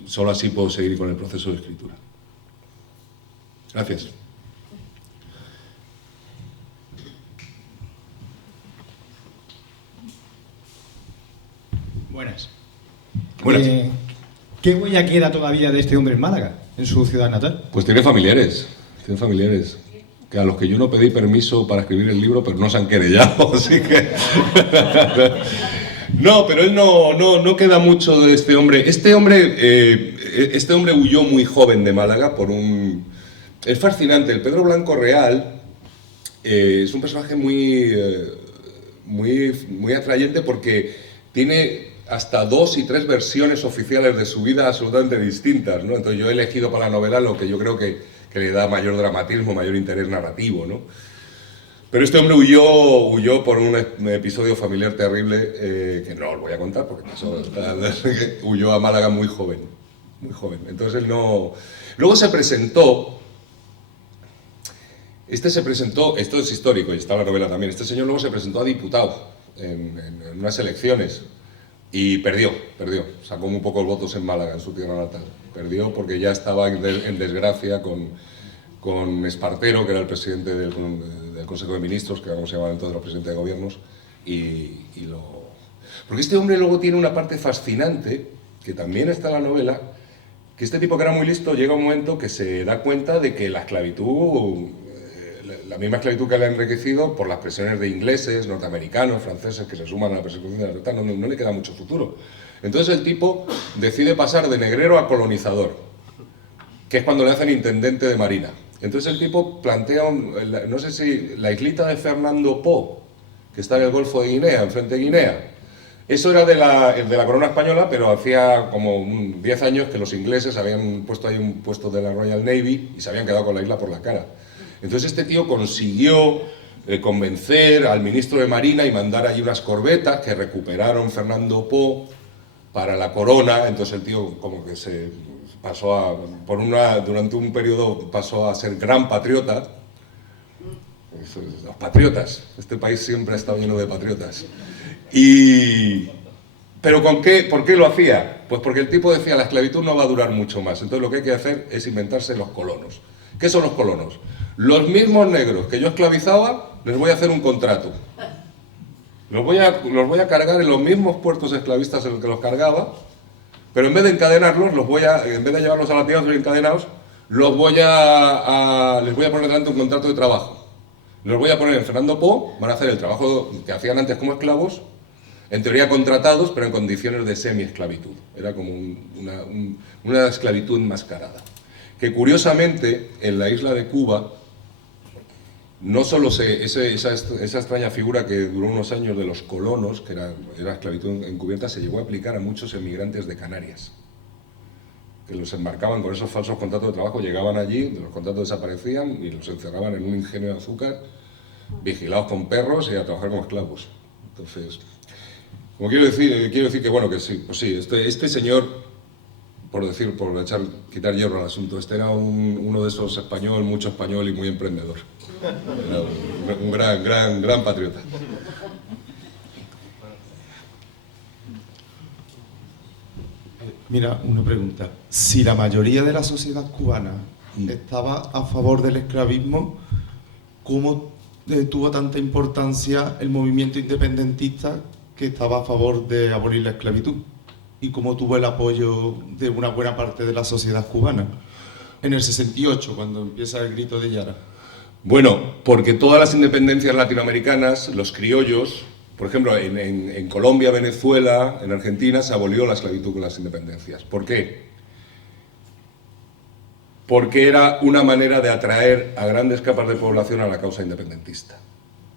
Solo así puedo seguir con el proceso de escritura. Gracias. Buenas. Buenas. ¿Qué huella queda todavía de este hombre en Málaga, en su ciudad natal? Pues tiene familiares que a los que yo no pedí permiso para escribir el libro, pero no se han querellado, así que... No, pero él no queda mucho de este hombre. Este hombre huyó muy joven de Málaga por un... Es fascinante, el Pedro Blanco real es un personaje muy atrayente porque tiene hasta 2 y 3 versiones oficiales de su vida absolutamente distintas, ¿no? Entonces yo he elegido para la novela lo que yo creo que le da mayor dramatismo, mayor interés narrativo, ¿no? Pero este hombre huyó por un episodio familiar terrible que no os voy a contar porque pasó, huyó a Málaga muy joven, muy joven. Entonces él no... Luego se presentó, esto es histórico y está en la novela también, este señor luego se presentó a diputado en unas elecciones y perdió, sacó muy pocos votos en Málaga, en su tierra natal. Perdió porque ya estaba en desgracia con Espartero, que era el presidente del Consejo de Ministros, que era como se llamaban entonces los presidentes de gobiernos, Porque este hombre luego tiene una parte fascinante, que también está en la novela, que este tipo que era muy listo llega un momento que se da cuenta de que la esclavitud, la misma esclavitud que le ha enriquecido por las presiones de ingleses, norteamericanos, franceses, que se suman a la persecución de la libertad, no le queda mucho futuro. Entonces el tipo decide pasar de negrero a colonizador, que es cuando le hacen intendente de Marina. Entonces el tipo plantea, no sé si la islita de Fernando Po, que está en el Golfo de Guinea, enfrente de Guinea. Eso era de la corona española, pero hacía como 10 años que los ingleses habían puesto ahí un puesto de la Royal Navy y se habían quedado con la isla por la cara. Entonces este tío consiguió convencer al ministro de Marina y mandar allí unas corbetas que recuperaron Fernando Po para la corona. Entonces el tío como que se pasó durante un periodo pasó a ser gran patriota. Los patriotas, este país siempre ha estado lleno de patriotas. ¿Pero por qué lo hacía? Pues porque el tipo decía, la esclavitud no va a durar mucho más, entonces lo que hay que hacer es inventarse los colonos. ¿Qué son los colonos? Los mismos negros que yo esclavizaba, les voy a hacer un contrato. Los voy a cargar en los mismos puertos esclavistas en los que los cargaba, pero en vez de encadenarlos, en vez de llevarlos a latigazos encadenados, les voy a poner delante un contrato de trabajo. Los voy a poner en Fernando Po, van a hacer el trabajo que hacían antes como esclavos, en teoría contratados, pero en condiciones de semi-esclavitud. Era como una esclavitud enmascarada. Que curiosamente, en la isla de Cuba, no solo esa extraña figura que duró unos años de los colonos, que era esclavitud encubierta, se llegó a aplicar a muchos emigrantes de Canarias, que los embarcaban con esos falsos contratos de trabajo, llegaban allí, los contratos desaparecían y los encerraban en un ingenio de azúcar, vigilados con perros y a trabajar como esclavos. Entonces, Como quiero decir que, bueno, que sí, pues sí, este señor, por quitar hierro al asunto, este era uno de esos español, mucho español y muy emprendedor. Era un gran patriota. Mira, una pregunta. Si la mayoría de la sociedad cubana estaba a favor del esclavismo, ¿cómo tuvo tanta importancia el movimiento independentista que estaba a favor de abolir la esclavitud? ¿Y cómo tuvo el apoyo de una buena parte de la sociedad cubana? En el 68, cuando empieza el grito de Yara. Bueno, porque todas las independencias latinoamericanas, los criollos, por ejemplo, en Colombia, Venezuela, en Argentina, se abolió la esclavitud con las independencias. ¿Por qué? Porque era una manera de atraer a grandes capas de población a la causa independentista.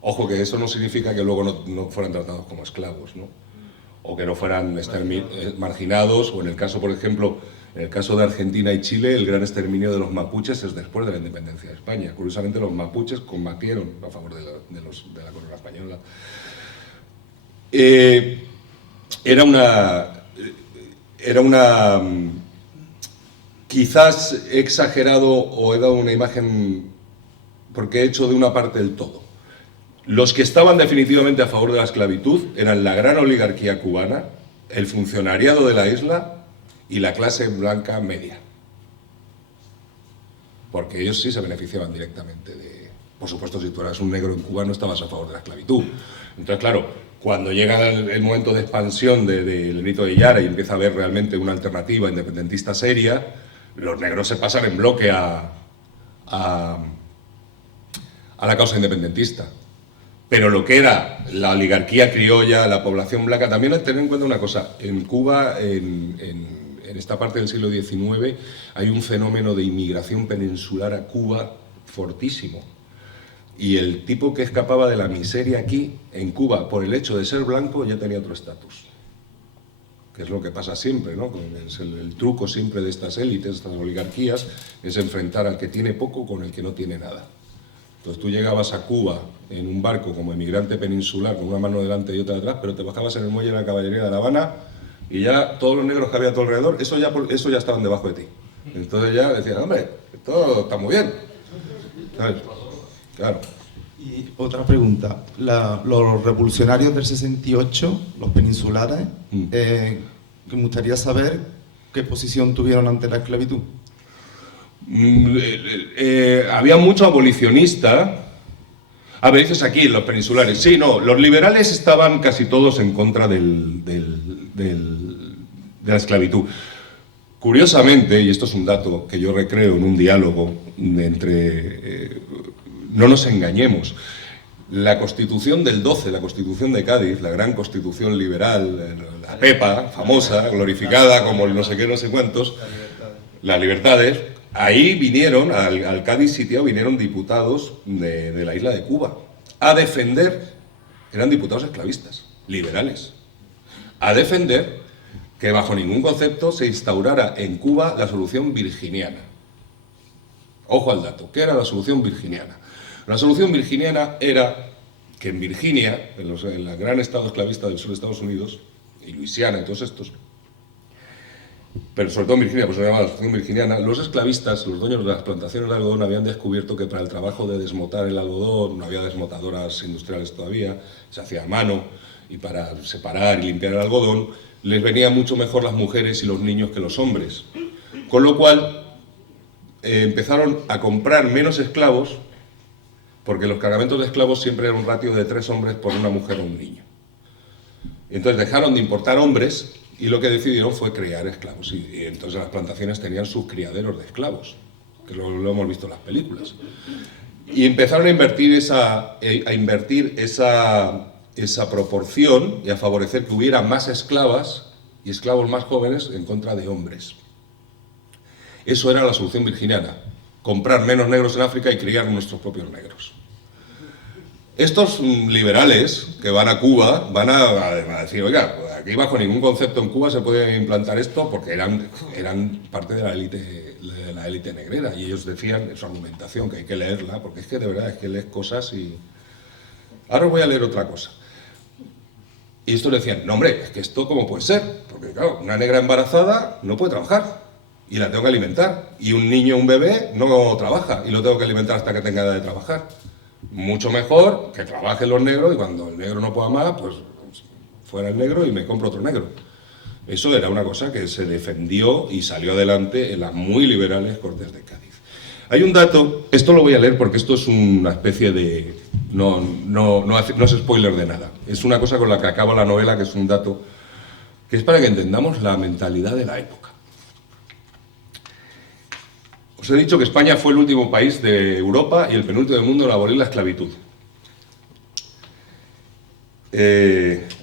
Ojo, que eso no significa que luego no fueran tratados como esclavos, ¿no? O que no fueran marginados, o en el caso, por ejemplo, en el caso de Argentina y Chile, el gran exterminio de los mapuches es después de la independencia de España. Curiosamente, los mapuches combatieron a favor de la corona española. Era una quizás he exagerado o he dado una imagen porque he hecho de una parte del todo. Los que estaban definitivamente a favor de la esclavitud eran la gran oligarquía cubana, el funcionariado de la isla y la clase blanca media. Porque ellos sí se beneficiaban directamente de... Por supuesto, si tú eras un negro en Cuba no estabas a favor de la esclavitud. Entonces, claro, cuando llega el momento de expansión del grito de Yara y empieza a haber realmente una alternativa independentista seria, los negros se pasan en bloque a la causa independentista. Pero lo que era la oligarquía criolla, la población blanca, también hay que tener en cuenta una cosa. En Cuba, en esta parte del siglo XIX, hay un fenómeno de inmigración peninsular a Cuba fortísimo. Y el tipo que escapaba de la miseria aquí, en Cuba, por el hecho de ser blanco, ya tenía otro estatus. Que es lo que pasa siempre, ¿no? Es el truco siempre de estas élites, de estas oligarquías, es enfrentar al que tiene poco con el que no tiene nada. Entonces tú llegabas a Cuba en un barco como emigrante peninsular, con una mano delante y otra detrás, pero te bajabas en el muelle de la Caballería de La Habana y ya todos los negros que había a tu alrededor, eso ya estaban debajo de ti. Entonces ya decían, hombre, esto está muy bien. ¿Sabes? Claro. Y otra pregunta. Los revolucionarios del 68, los peninsulares, que me gustaría saber qué posición tuvieron ante la esclavitud. Había mucho abolicionista. A ver, dices aquí, los peninsulares. Sí, no, los liberales estaban casi todos en contra de la esclavitud. Curiosamente, y esto es un dato que yo recreo en un diálogo entre... no nos engañemos, la Constitución del 12, la Constitución de Cádiz, la gran Constitución liberal, la Pepa, famosa, glorificada como el no sé qué, no sé cuántos, las libertades, ahí vinieron, al Cádiz sitiado, vinieron diputados de la isla de Cuba a defender, eran diputados esclavistas, liberales, a defender que bajo ningún concepto se instaurara en Cuba la solución virginiana. Ojo al dato, ¿qué era la solución virginiana? La solución virginiana era que en Virginia, en el gran estado esclavista del sur de Estados Unidos, y Luisiana y todos estos, pero sobre todo en Virginia, pues se llamaba la solución virginiana, los esclavistas, los dueños de las plantaciones de algodón, habían descubierto que para el trabajo de desmotar el algodón, no había desmotadoras industriales todavía, se hacía a mano, y para separar y limpiar el algodón, les venían mucho mejor las mujeres y los niños que los hombres. Con lo cual, empezaron a comprar menos esclavos, porque los cargamentos de esclavos siempre eran un ratio de 3 hombres por una mujer o un niño. Entonces dejaron de importar hombres y lo que decidieron fue crear esclavos. Y entonces las plantaciones tenían sus criaderos de esclavos, que lo hemos visto en las películas. Y empezaron a invertir esa proporción y a favorecer que hubiera más esclavas y esclavos más jóvenes en contra de hombres. Eso era la solución virginiana, comprar menos negros en África y criar nuestros propios negros. Estos liberales que van a Cuba van a decir, oiga, aquí bajo ningún concepto en Cuba se puede implantar esto, porque eran parte de la élite negrera, y ellos decían en su argumentación, que hay que leerla, porque es que de verdad es que lees cosas y... Ahora voy a leer otra cosa. Y estos decían, no hombre, es que esto cómo puede ser, porque claro, una negra embarazada no puede trabajar y la tengo que alimentar, y un niño, un bebé, no trabaja y lo tengo que alimentar hasta que tenga edad de trabajar. Mucho mejor que trabajen los negros y cuando el negro no pueda más, pues fuera el negro y me compro otro negro. Eso era una cosa que se defendió y salió adelante en las muy liberales Cortes de Cádiz. Hay un dato, esto lo voy a leer porque esto es una especie de... No es spoiler de nada. Es una cosa con la que acaba la novela, que es un dato que es para que entendamos la mentalidad de la época. Os he dicho que España fue el último país de Europa y el penúltimo del mundo en abolir la esclavitud.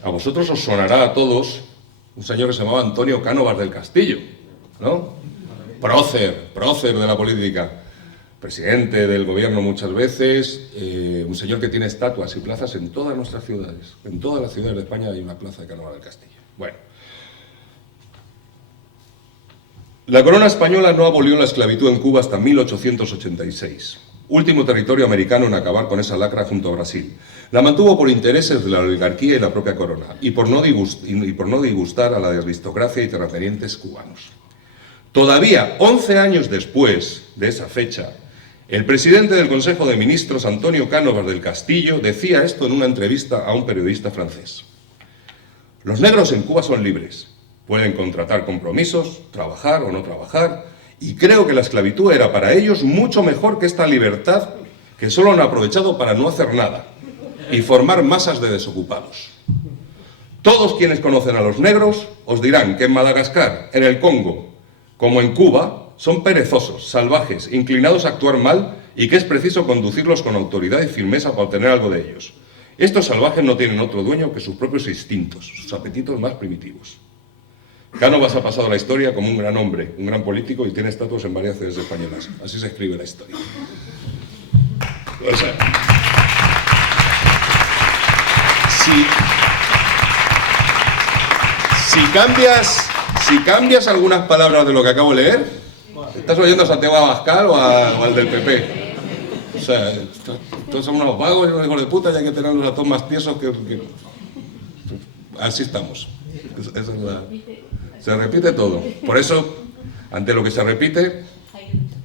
A vosotros os sonará a todos un señor que se llamaba Antonio Cánovas del Castillo, ¿no? Prócer de la política, presidente del gobierno muchas veces, un señor que tiene estatuas y plazas en todas nuestras ciudades. En todas las ciudades de España hay una plaza de Cánovas del Castillo. Bueno. La corona española no abolió la esclavitud en Cuba hasta 1886, último territorio americano en acabar con esa lacra junto a Brasil. La mantuvo por intereses de la oligarquía y la propia corona, y por no disgustar a la aristocracia y terratenientes cubanos. Todavía 11 años después de esa fecha, el presidente del Consejo de Ministros, Antonio Cánovas del Castillo, decía esto en una entrevista a un periodista francés. Los negros en Cuba son libres. Pueden contratar compromisos, trabajar o no trabajar, y creo que la esclavitud era para ellos mucho mejor que esta libertad que solo han aprovechado para no hacer nada y formar masas de desocupados. Todos quienes conocen a los negros os dirán que en Madagascar, en el Congo, como en Cuba, son perezosos, salvajes, inclinados a actuar mal y que es preciso conducirlos con autoridad y firmeza para obtener algo de ellos. Estos salvajes no tienen otro dueño que sus propios instintos, sus apetitos más primitivos. Cánovas ha pasado a la historia como un gran hombre, un gran político y tiene estatuas en varias ciudades españolas. Así se escribe la historia. O sea, si cambias algunas palabras de lo que acabo de leer, estás oyendo a Santiago Abascal o al del PP. O sea, todos son unos vagos y unos hijos de puta y hay que tenerlos a todos más tiesos que... Así estamos. Esa es la... Se repite todo. Por eso, ante lo que se repite,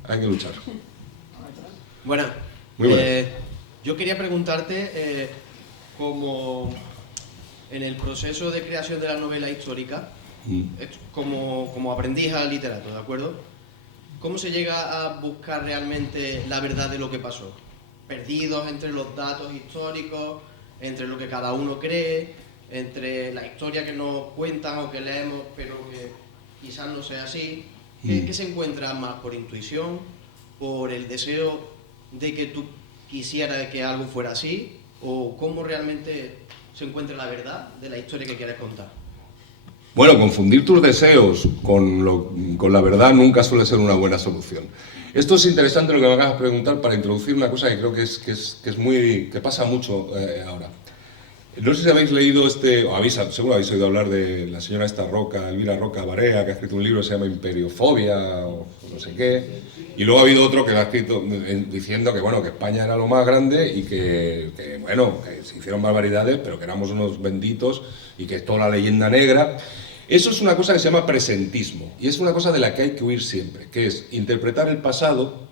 hay que luchar. Bueno, muy buenas. Yo quería preguntarte, como en el proceso de creación de la novela histórica, como aprendiz al literato, ¿de acuerdo? ¿Cómo se llega a buscar realmente la verdad de lo que pasó? Perdidos entre los datos históricos, entre lo que cada uno cree, entre la historia que nos cuentan o que leemos, pero que quizás no sea así. ¿Qué se encuentra más? ¿Por intuición? ¿Por el deseo de que tú quisieras que algo fuera así? ¿O cómo realmente se encuentra la verdad de la historia que quieres contar? Bueno, confundir tus deseos con la verdad nunca suele ser una buena solución. Esto es interesante lo que me acabas de preguntar para introducir una cosa que creo que pasa mucho ahora. No sé si habéis leído seguro habéis oído hablar de la señora Elvira Roca Barea, que ha escrito un libro que se llama Imperiofobia o no sé qué, y luego ha habido otro que lo ha escrito diciendo que bueno, que España era lo más grande y que se hicieron barbaridades, pero que éramos unos benditos y que es toda la leyenda negra. Eso es una cosa que se llama presentismo y es una cosa de la que hay que huir siempre, que es interpretar el pasado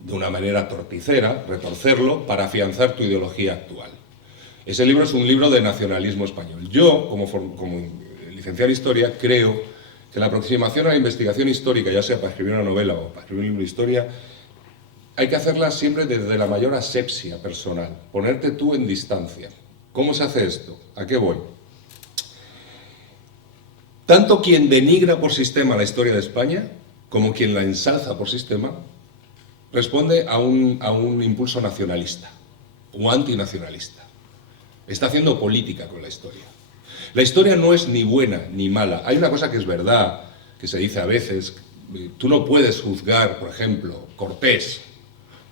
de una manera torticera, retorcerlo, para afianzar tu ideología actual. Ese libro es un libro de nacionalismo español. Yo, como licenciado en Historia, creo que la aproximación a la investigación histórica, ya sea para escribir una novela o para escribir un libro de historia, hay que hacerla siempre desde la mayor asepsia personal, ponerte tú en distancia. ¿Cómo se hace esto? ¿A qué voy? Tanto quien denigra por sistema la historia de España, como quien la ensalza por sistema, responde a un impulso nacionalista o antinacionalista. Está haciendo política con la historia. La historia no es ni buena ni mala. Hay una cosa que es verdad, que se dice a veces, tú no puedes juzgar, por ejemplo, Cortés,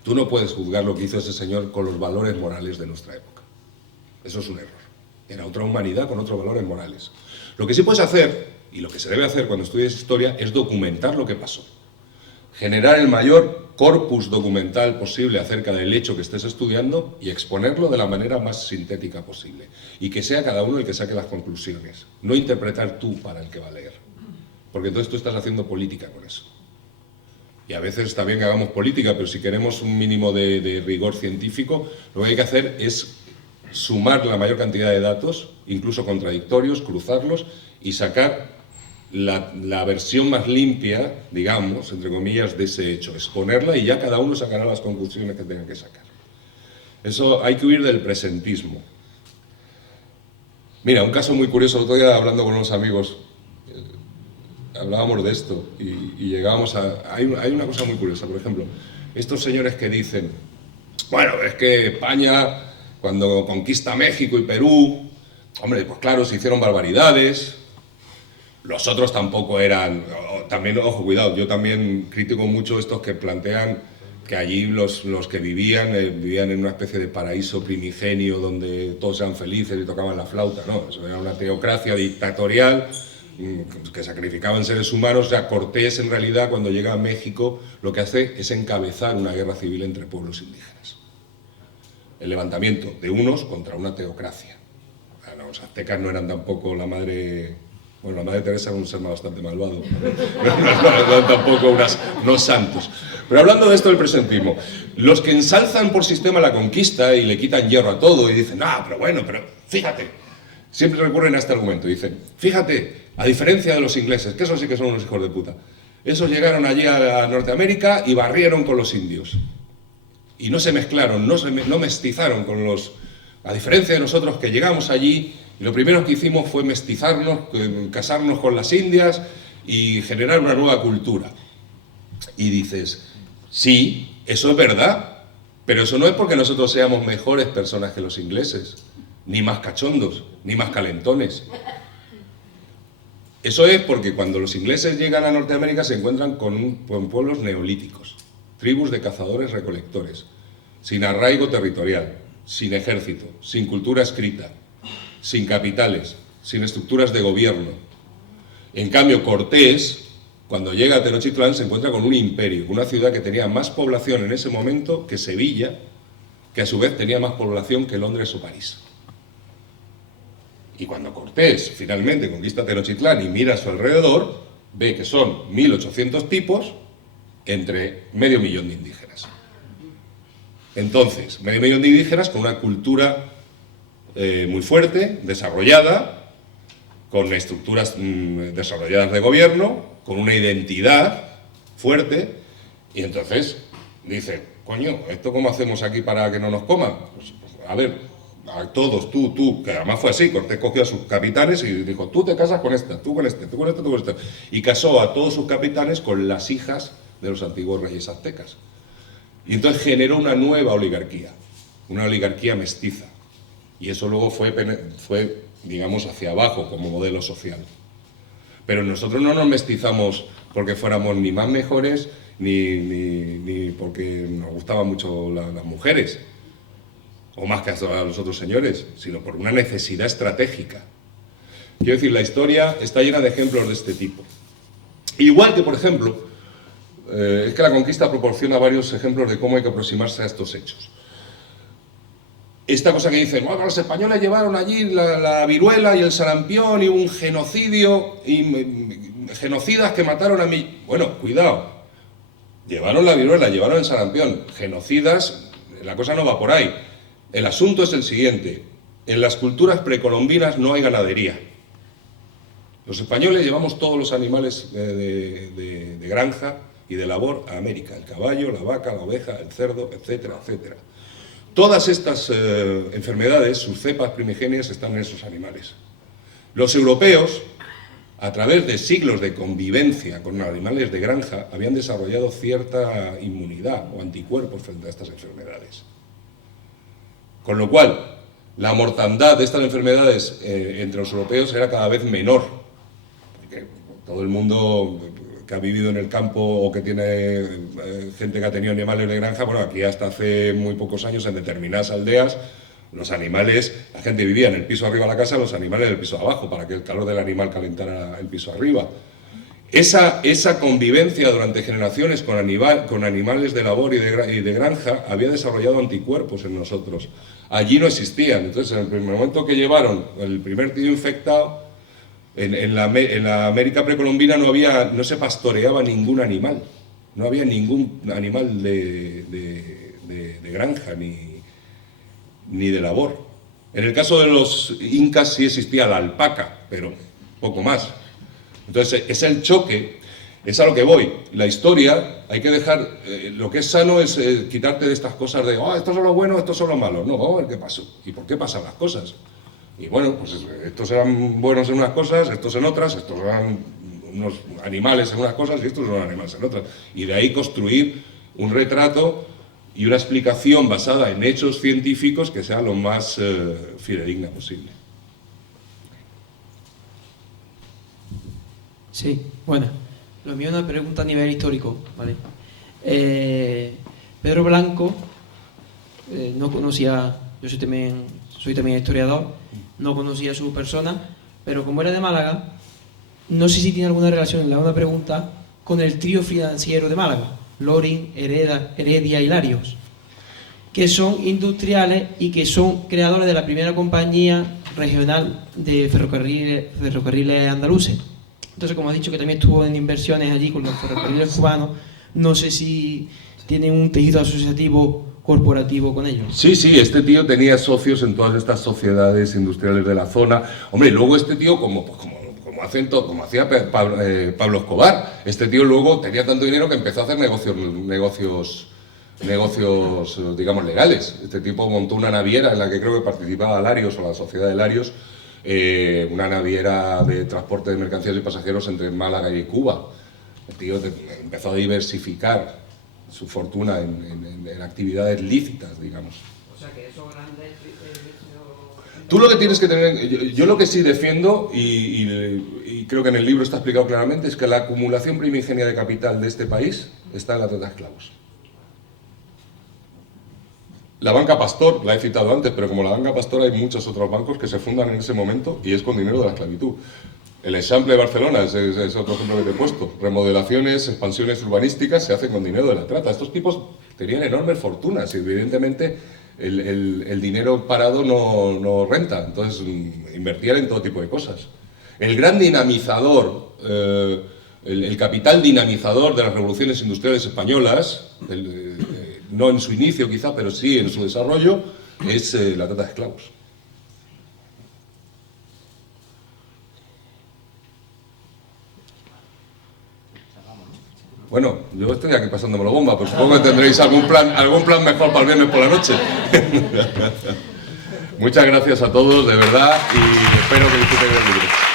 tú no puedes juzgar lo que hizo ese señor con los valores morales de nuestra época. Eso es un error. Era otra humanidad con otros valores morales. Lo que sí puedes hacer, y lo que se debe hacer cuando estudias historia, es documentar lo que pasó. Generar el mayor corpus documental posible acerca del hecho que estés estudiando y exponerlo de la manera más sintética posible. Y que sea cada uno el que saque las conclusiones, no interpretar tú para el que va a leer. Porque entonces tú estás haciendo política con eso. Y a veces está bien que hagamos política, pero si queremos un mínimo de rigor científico, lo que hay que hacer es sumar la mayor cantidad de datos, incluso contradictorios, cruzarlos y sacar la versión más limpia, digamos, entre comillas, de ese hecho, exponerla y ya cada uno sacará las conclusiones que tenga que sacar. Eso hay que huir del presentismo. Mira, un caso muy curioso, el otro día hablando con unos amigos, hablábamos de esto y llegábamos a... Hay una cosa muy curiosa, por ejemplo, estos señores que dicen, bueno, es que España, cuando conquista México y Perú, hombre, pues claro, se hicieron barbaridades. Los otros tampoco eran... También, ojo, cuidado, yo también critico mucho estos que plantean que allí los que vivían en una especie de paraíso primigenio donde todos eran felices y tocaban la flauta. No, eso era una teocracia dictatorial que sacrificaban seres humanos. O sea, Cortés en realidad cuando llega a México lo que hace es encabezar una guerra civil entre pueblos indígenas. El levantamiento de unos contra una teocracia. Bueno, los aztecas no eran tampoco la madre... Bueno, la Madre Teresa era un ser bastante malvado, no tampoco unos santos. Pero hablando de esto del presentismo, los que ensalzan por sistema la conquista y le quitan hierro a todo y dicen, pero bueno, pero fíjate, siempre recurren a este argumento, dicen, fíjate, a diferencia de los ingleses, que esos sí que son unos hijos de puta, esos llegaron allí a Norteamérica y barrieron con los indios. Y no se mezclaron, no mestizaron con los... A diferencia de nosotros que llegamos allí... Y lo primero que hicimos fue mestizarnos, casarnos con las indias y generar una nueva cultura. Y dices, sí, eso es verdad, pero eso no es porque nosotros seamos mejores personas que los ingleses, ni más cachondos, ni más calentones. Eso es porque cuando los ingleses llegan a Norteamérica se encuentran con pueblos neolíticos, tribus de cazadores-recolectores, sin arraigo territorial, sin ejército, sin cultura escrita, sin capitales, sin estructuras de gobierno. En cambio, Cortés, cuando llega a Tenochtitlán, se encuentra con un imperio, una ciudad que tenía más población en ese momento que Sevilla, que a su vez tenía más población que Londres o París. Y cuando Cortés finalmente conquista Tenochtitlán y mira a su alrededor, ve que son 1.800 tipos entre 500.000 de indígenas. Entonces, 500.000 de indígenas con una cultura muy fuerte, desarrollada, con estructuras desarrolladas de gobierno, con una identidad fuerte, y entonces dice, coño, ¿esto cómo hacemos aquí para que no nos coman? Pues, a ver, a todos, tú, que además fue así, Cortés cogió a sus capitanes y dijo, tú te casas con esta, tú con este, tú con este, tú con este, y casó a todos sus capitanes con las hijas de los antiguos reyes aztecas. Y entonces generó una nueva oligarquía, una oligarquía mestiza. Y eso luego fue, digamos, hacia abajo como modelo social. Pero nosotros no nos mestizamos porque fuéramos ni más mejores ni porque nos gustaban mucho las mujeres, o más que a los otros señores, sino por una necesidad estratégica. Quiero decir, la historia está llena de ejemplos de este tipo. Igual que, por ejemplo, es que la conquista proporciona varios ejemplos de cómo hay que aproximarse a estos hechos. Esta cosa que dicen, bueno, los españoles llevaron allí la viruela y el sarampión y un genocidio, y genocidas que mataron a mí. Bueno, cuidado, llevaron la viruela, llevaron el sarampión, genocidas, la cosa no va por ahí. El asunto es el siguiente, en las culturas precolombinas no hay ganadería. Los españoles llevamos todos los animales de granja y de labor a América, el caballo, la vaca, la oveja, el cerdo, etcétera, etcétera. Todas estas enfermedades, sus cepas primigenias, están en esos animales. Los europeos, a través de siglos de convivencia con animales de granja, habían desarrollado cierta inmunidad o anticuerpos frente a estas enfermedades. Con lo cual, la mortandad de estas enfermedades entre los europeos era cada vez menor. Porque todo el mundo que ha vivido en el campo o que tiene gente que ha tenido animales de granja, bueno, aquí hasta hace muy pocos años en determinadas aldeas los animales, la gente vivía en el piso arriba de la casa, los animales en el piso abajo, para que el calor del animal calentara el piso arriba. esa convivencia durante generaciones con animales de labor y de granja había desarrollado anticuerpos en nosotros. Allí no existían. Entonces, en el primer momento que llevaron el primer tío infectado, en la América precolombina no se pastoreaba ningún animal. No había ningún animal de granja ni de labor. En el caso de los incas sí existía la alpaca, pero poco más. Entonces, es el choque, es a lo que voy. La historia, hay que dejar, lo que es sano es quitarte de estas cosas de, estos son los buenos, estos son los malos. No, vamos a ver qué pasó y por qué pasan las cosas. Y bueno, pues estos eran buenos en unas cosas, estos en otras, estos eran unos animales en unas cosas y estos son animales en otras. Y de ahí construir un retrato y una explicación basada en hechos científicos que sea lo más fidedigna posible. Sí, bueno, lo mío es una pregunta a nivel histórico, ¿vale? Pedro Blanco, no conocía, yo soy también historiador, no conocía su persona, pero como era de Málaga, no sé si tiene alguna relación, le hago una pregunta, con el trío financiero de Málaga, Loring, Heredia y Larios, que son industriales y que son creadores de la primera compañía regional de ferrocarriles andaluces. Entonces, como has dicho que también estuvo en inversiones allí con los ferrocarriles cubanos, no sé si tienen un tejido asociativo corporativo con ellos. Sí, este tío tenía socios en todas estas sociedades industriales de la zona. Hombre, y luego este tío, como hacía Pablo Escobar, este tío luego tenía tanto dinero que empezó a hacer negocios, digamos, legales. Este tipo montó una naviera en la que creo que participaba Larios o la sociedad de Larios, una naviera de transporte de mercancías y pasajeros entre Málaga y Cuba. El tío empezó a diversificar su fortuna en actividades lícitas, digamos. O sea que esos grandes... Tú lo que tienes que tener... Yo lo que sí defiendo, y creo que en el libro está explicado claramente, es que la acumulación primigenia de capital de este país está en la trata de esclavos. La banca Pastor, la he citado antes, pero como la banca Pastor hay muchos otros bancos que se fundan en ese momento y es con dinero de la esclavitud. El Eixample de Barcelona es otro ejemplo que te he puesto. Remodelaciones, expansiones urbanísticas se hacen con dinero de la trata. Estos tipos tenían enormes fortunas y evidentemente el dinero parado no renta. Entonces invertían en todo tipo de cosas. El gran dinamizador, el capital dinamizador de las revoluciones industriales españolas, no en su inicio quizá, pero sí en su desarrollo, es la trata de esclavos. Bueno, yo estoy aquí pasándomelo bomba, pues supongo que tendréis algún plan mejor para el viernes por la noche. Muchas gracias a todos, de verdad, y espero que disfruten del libro.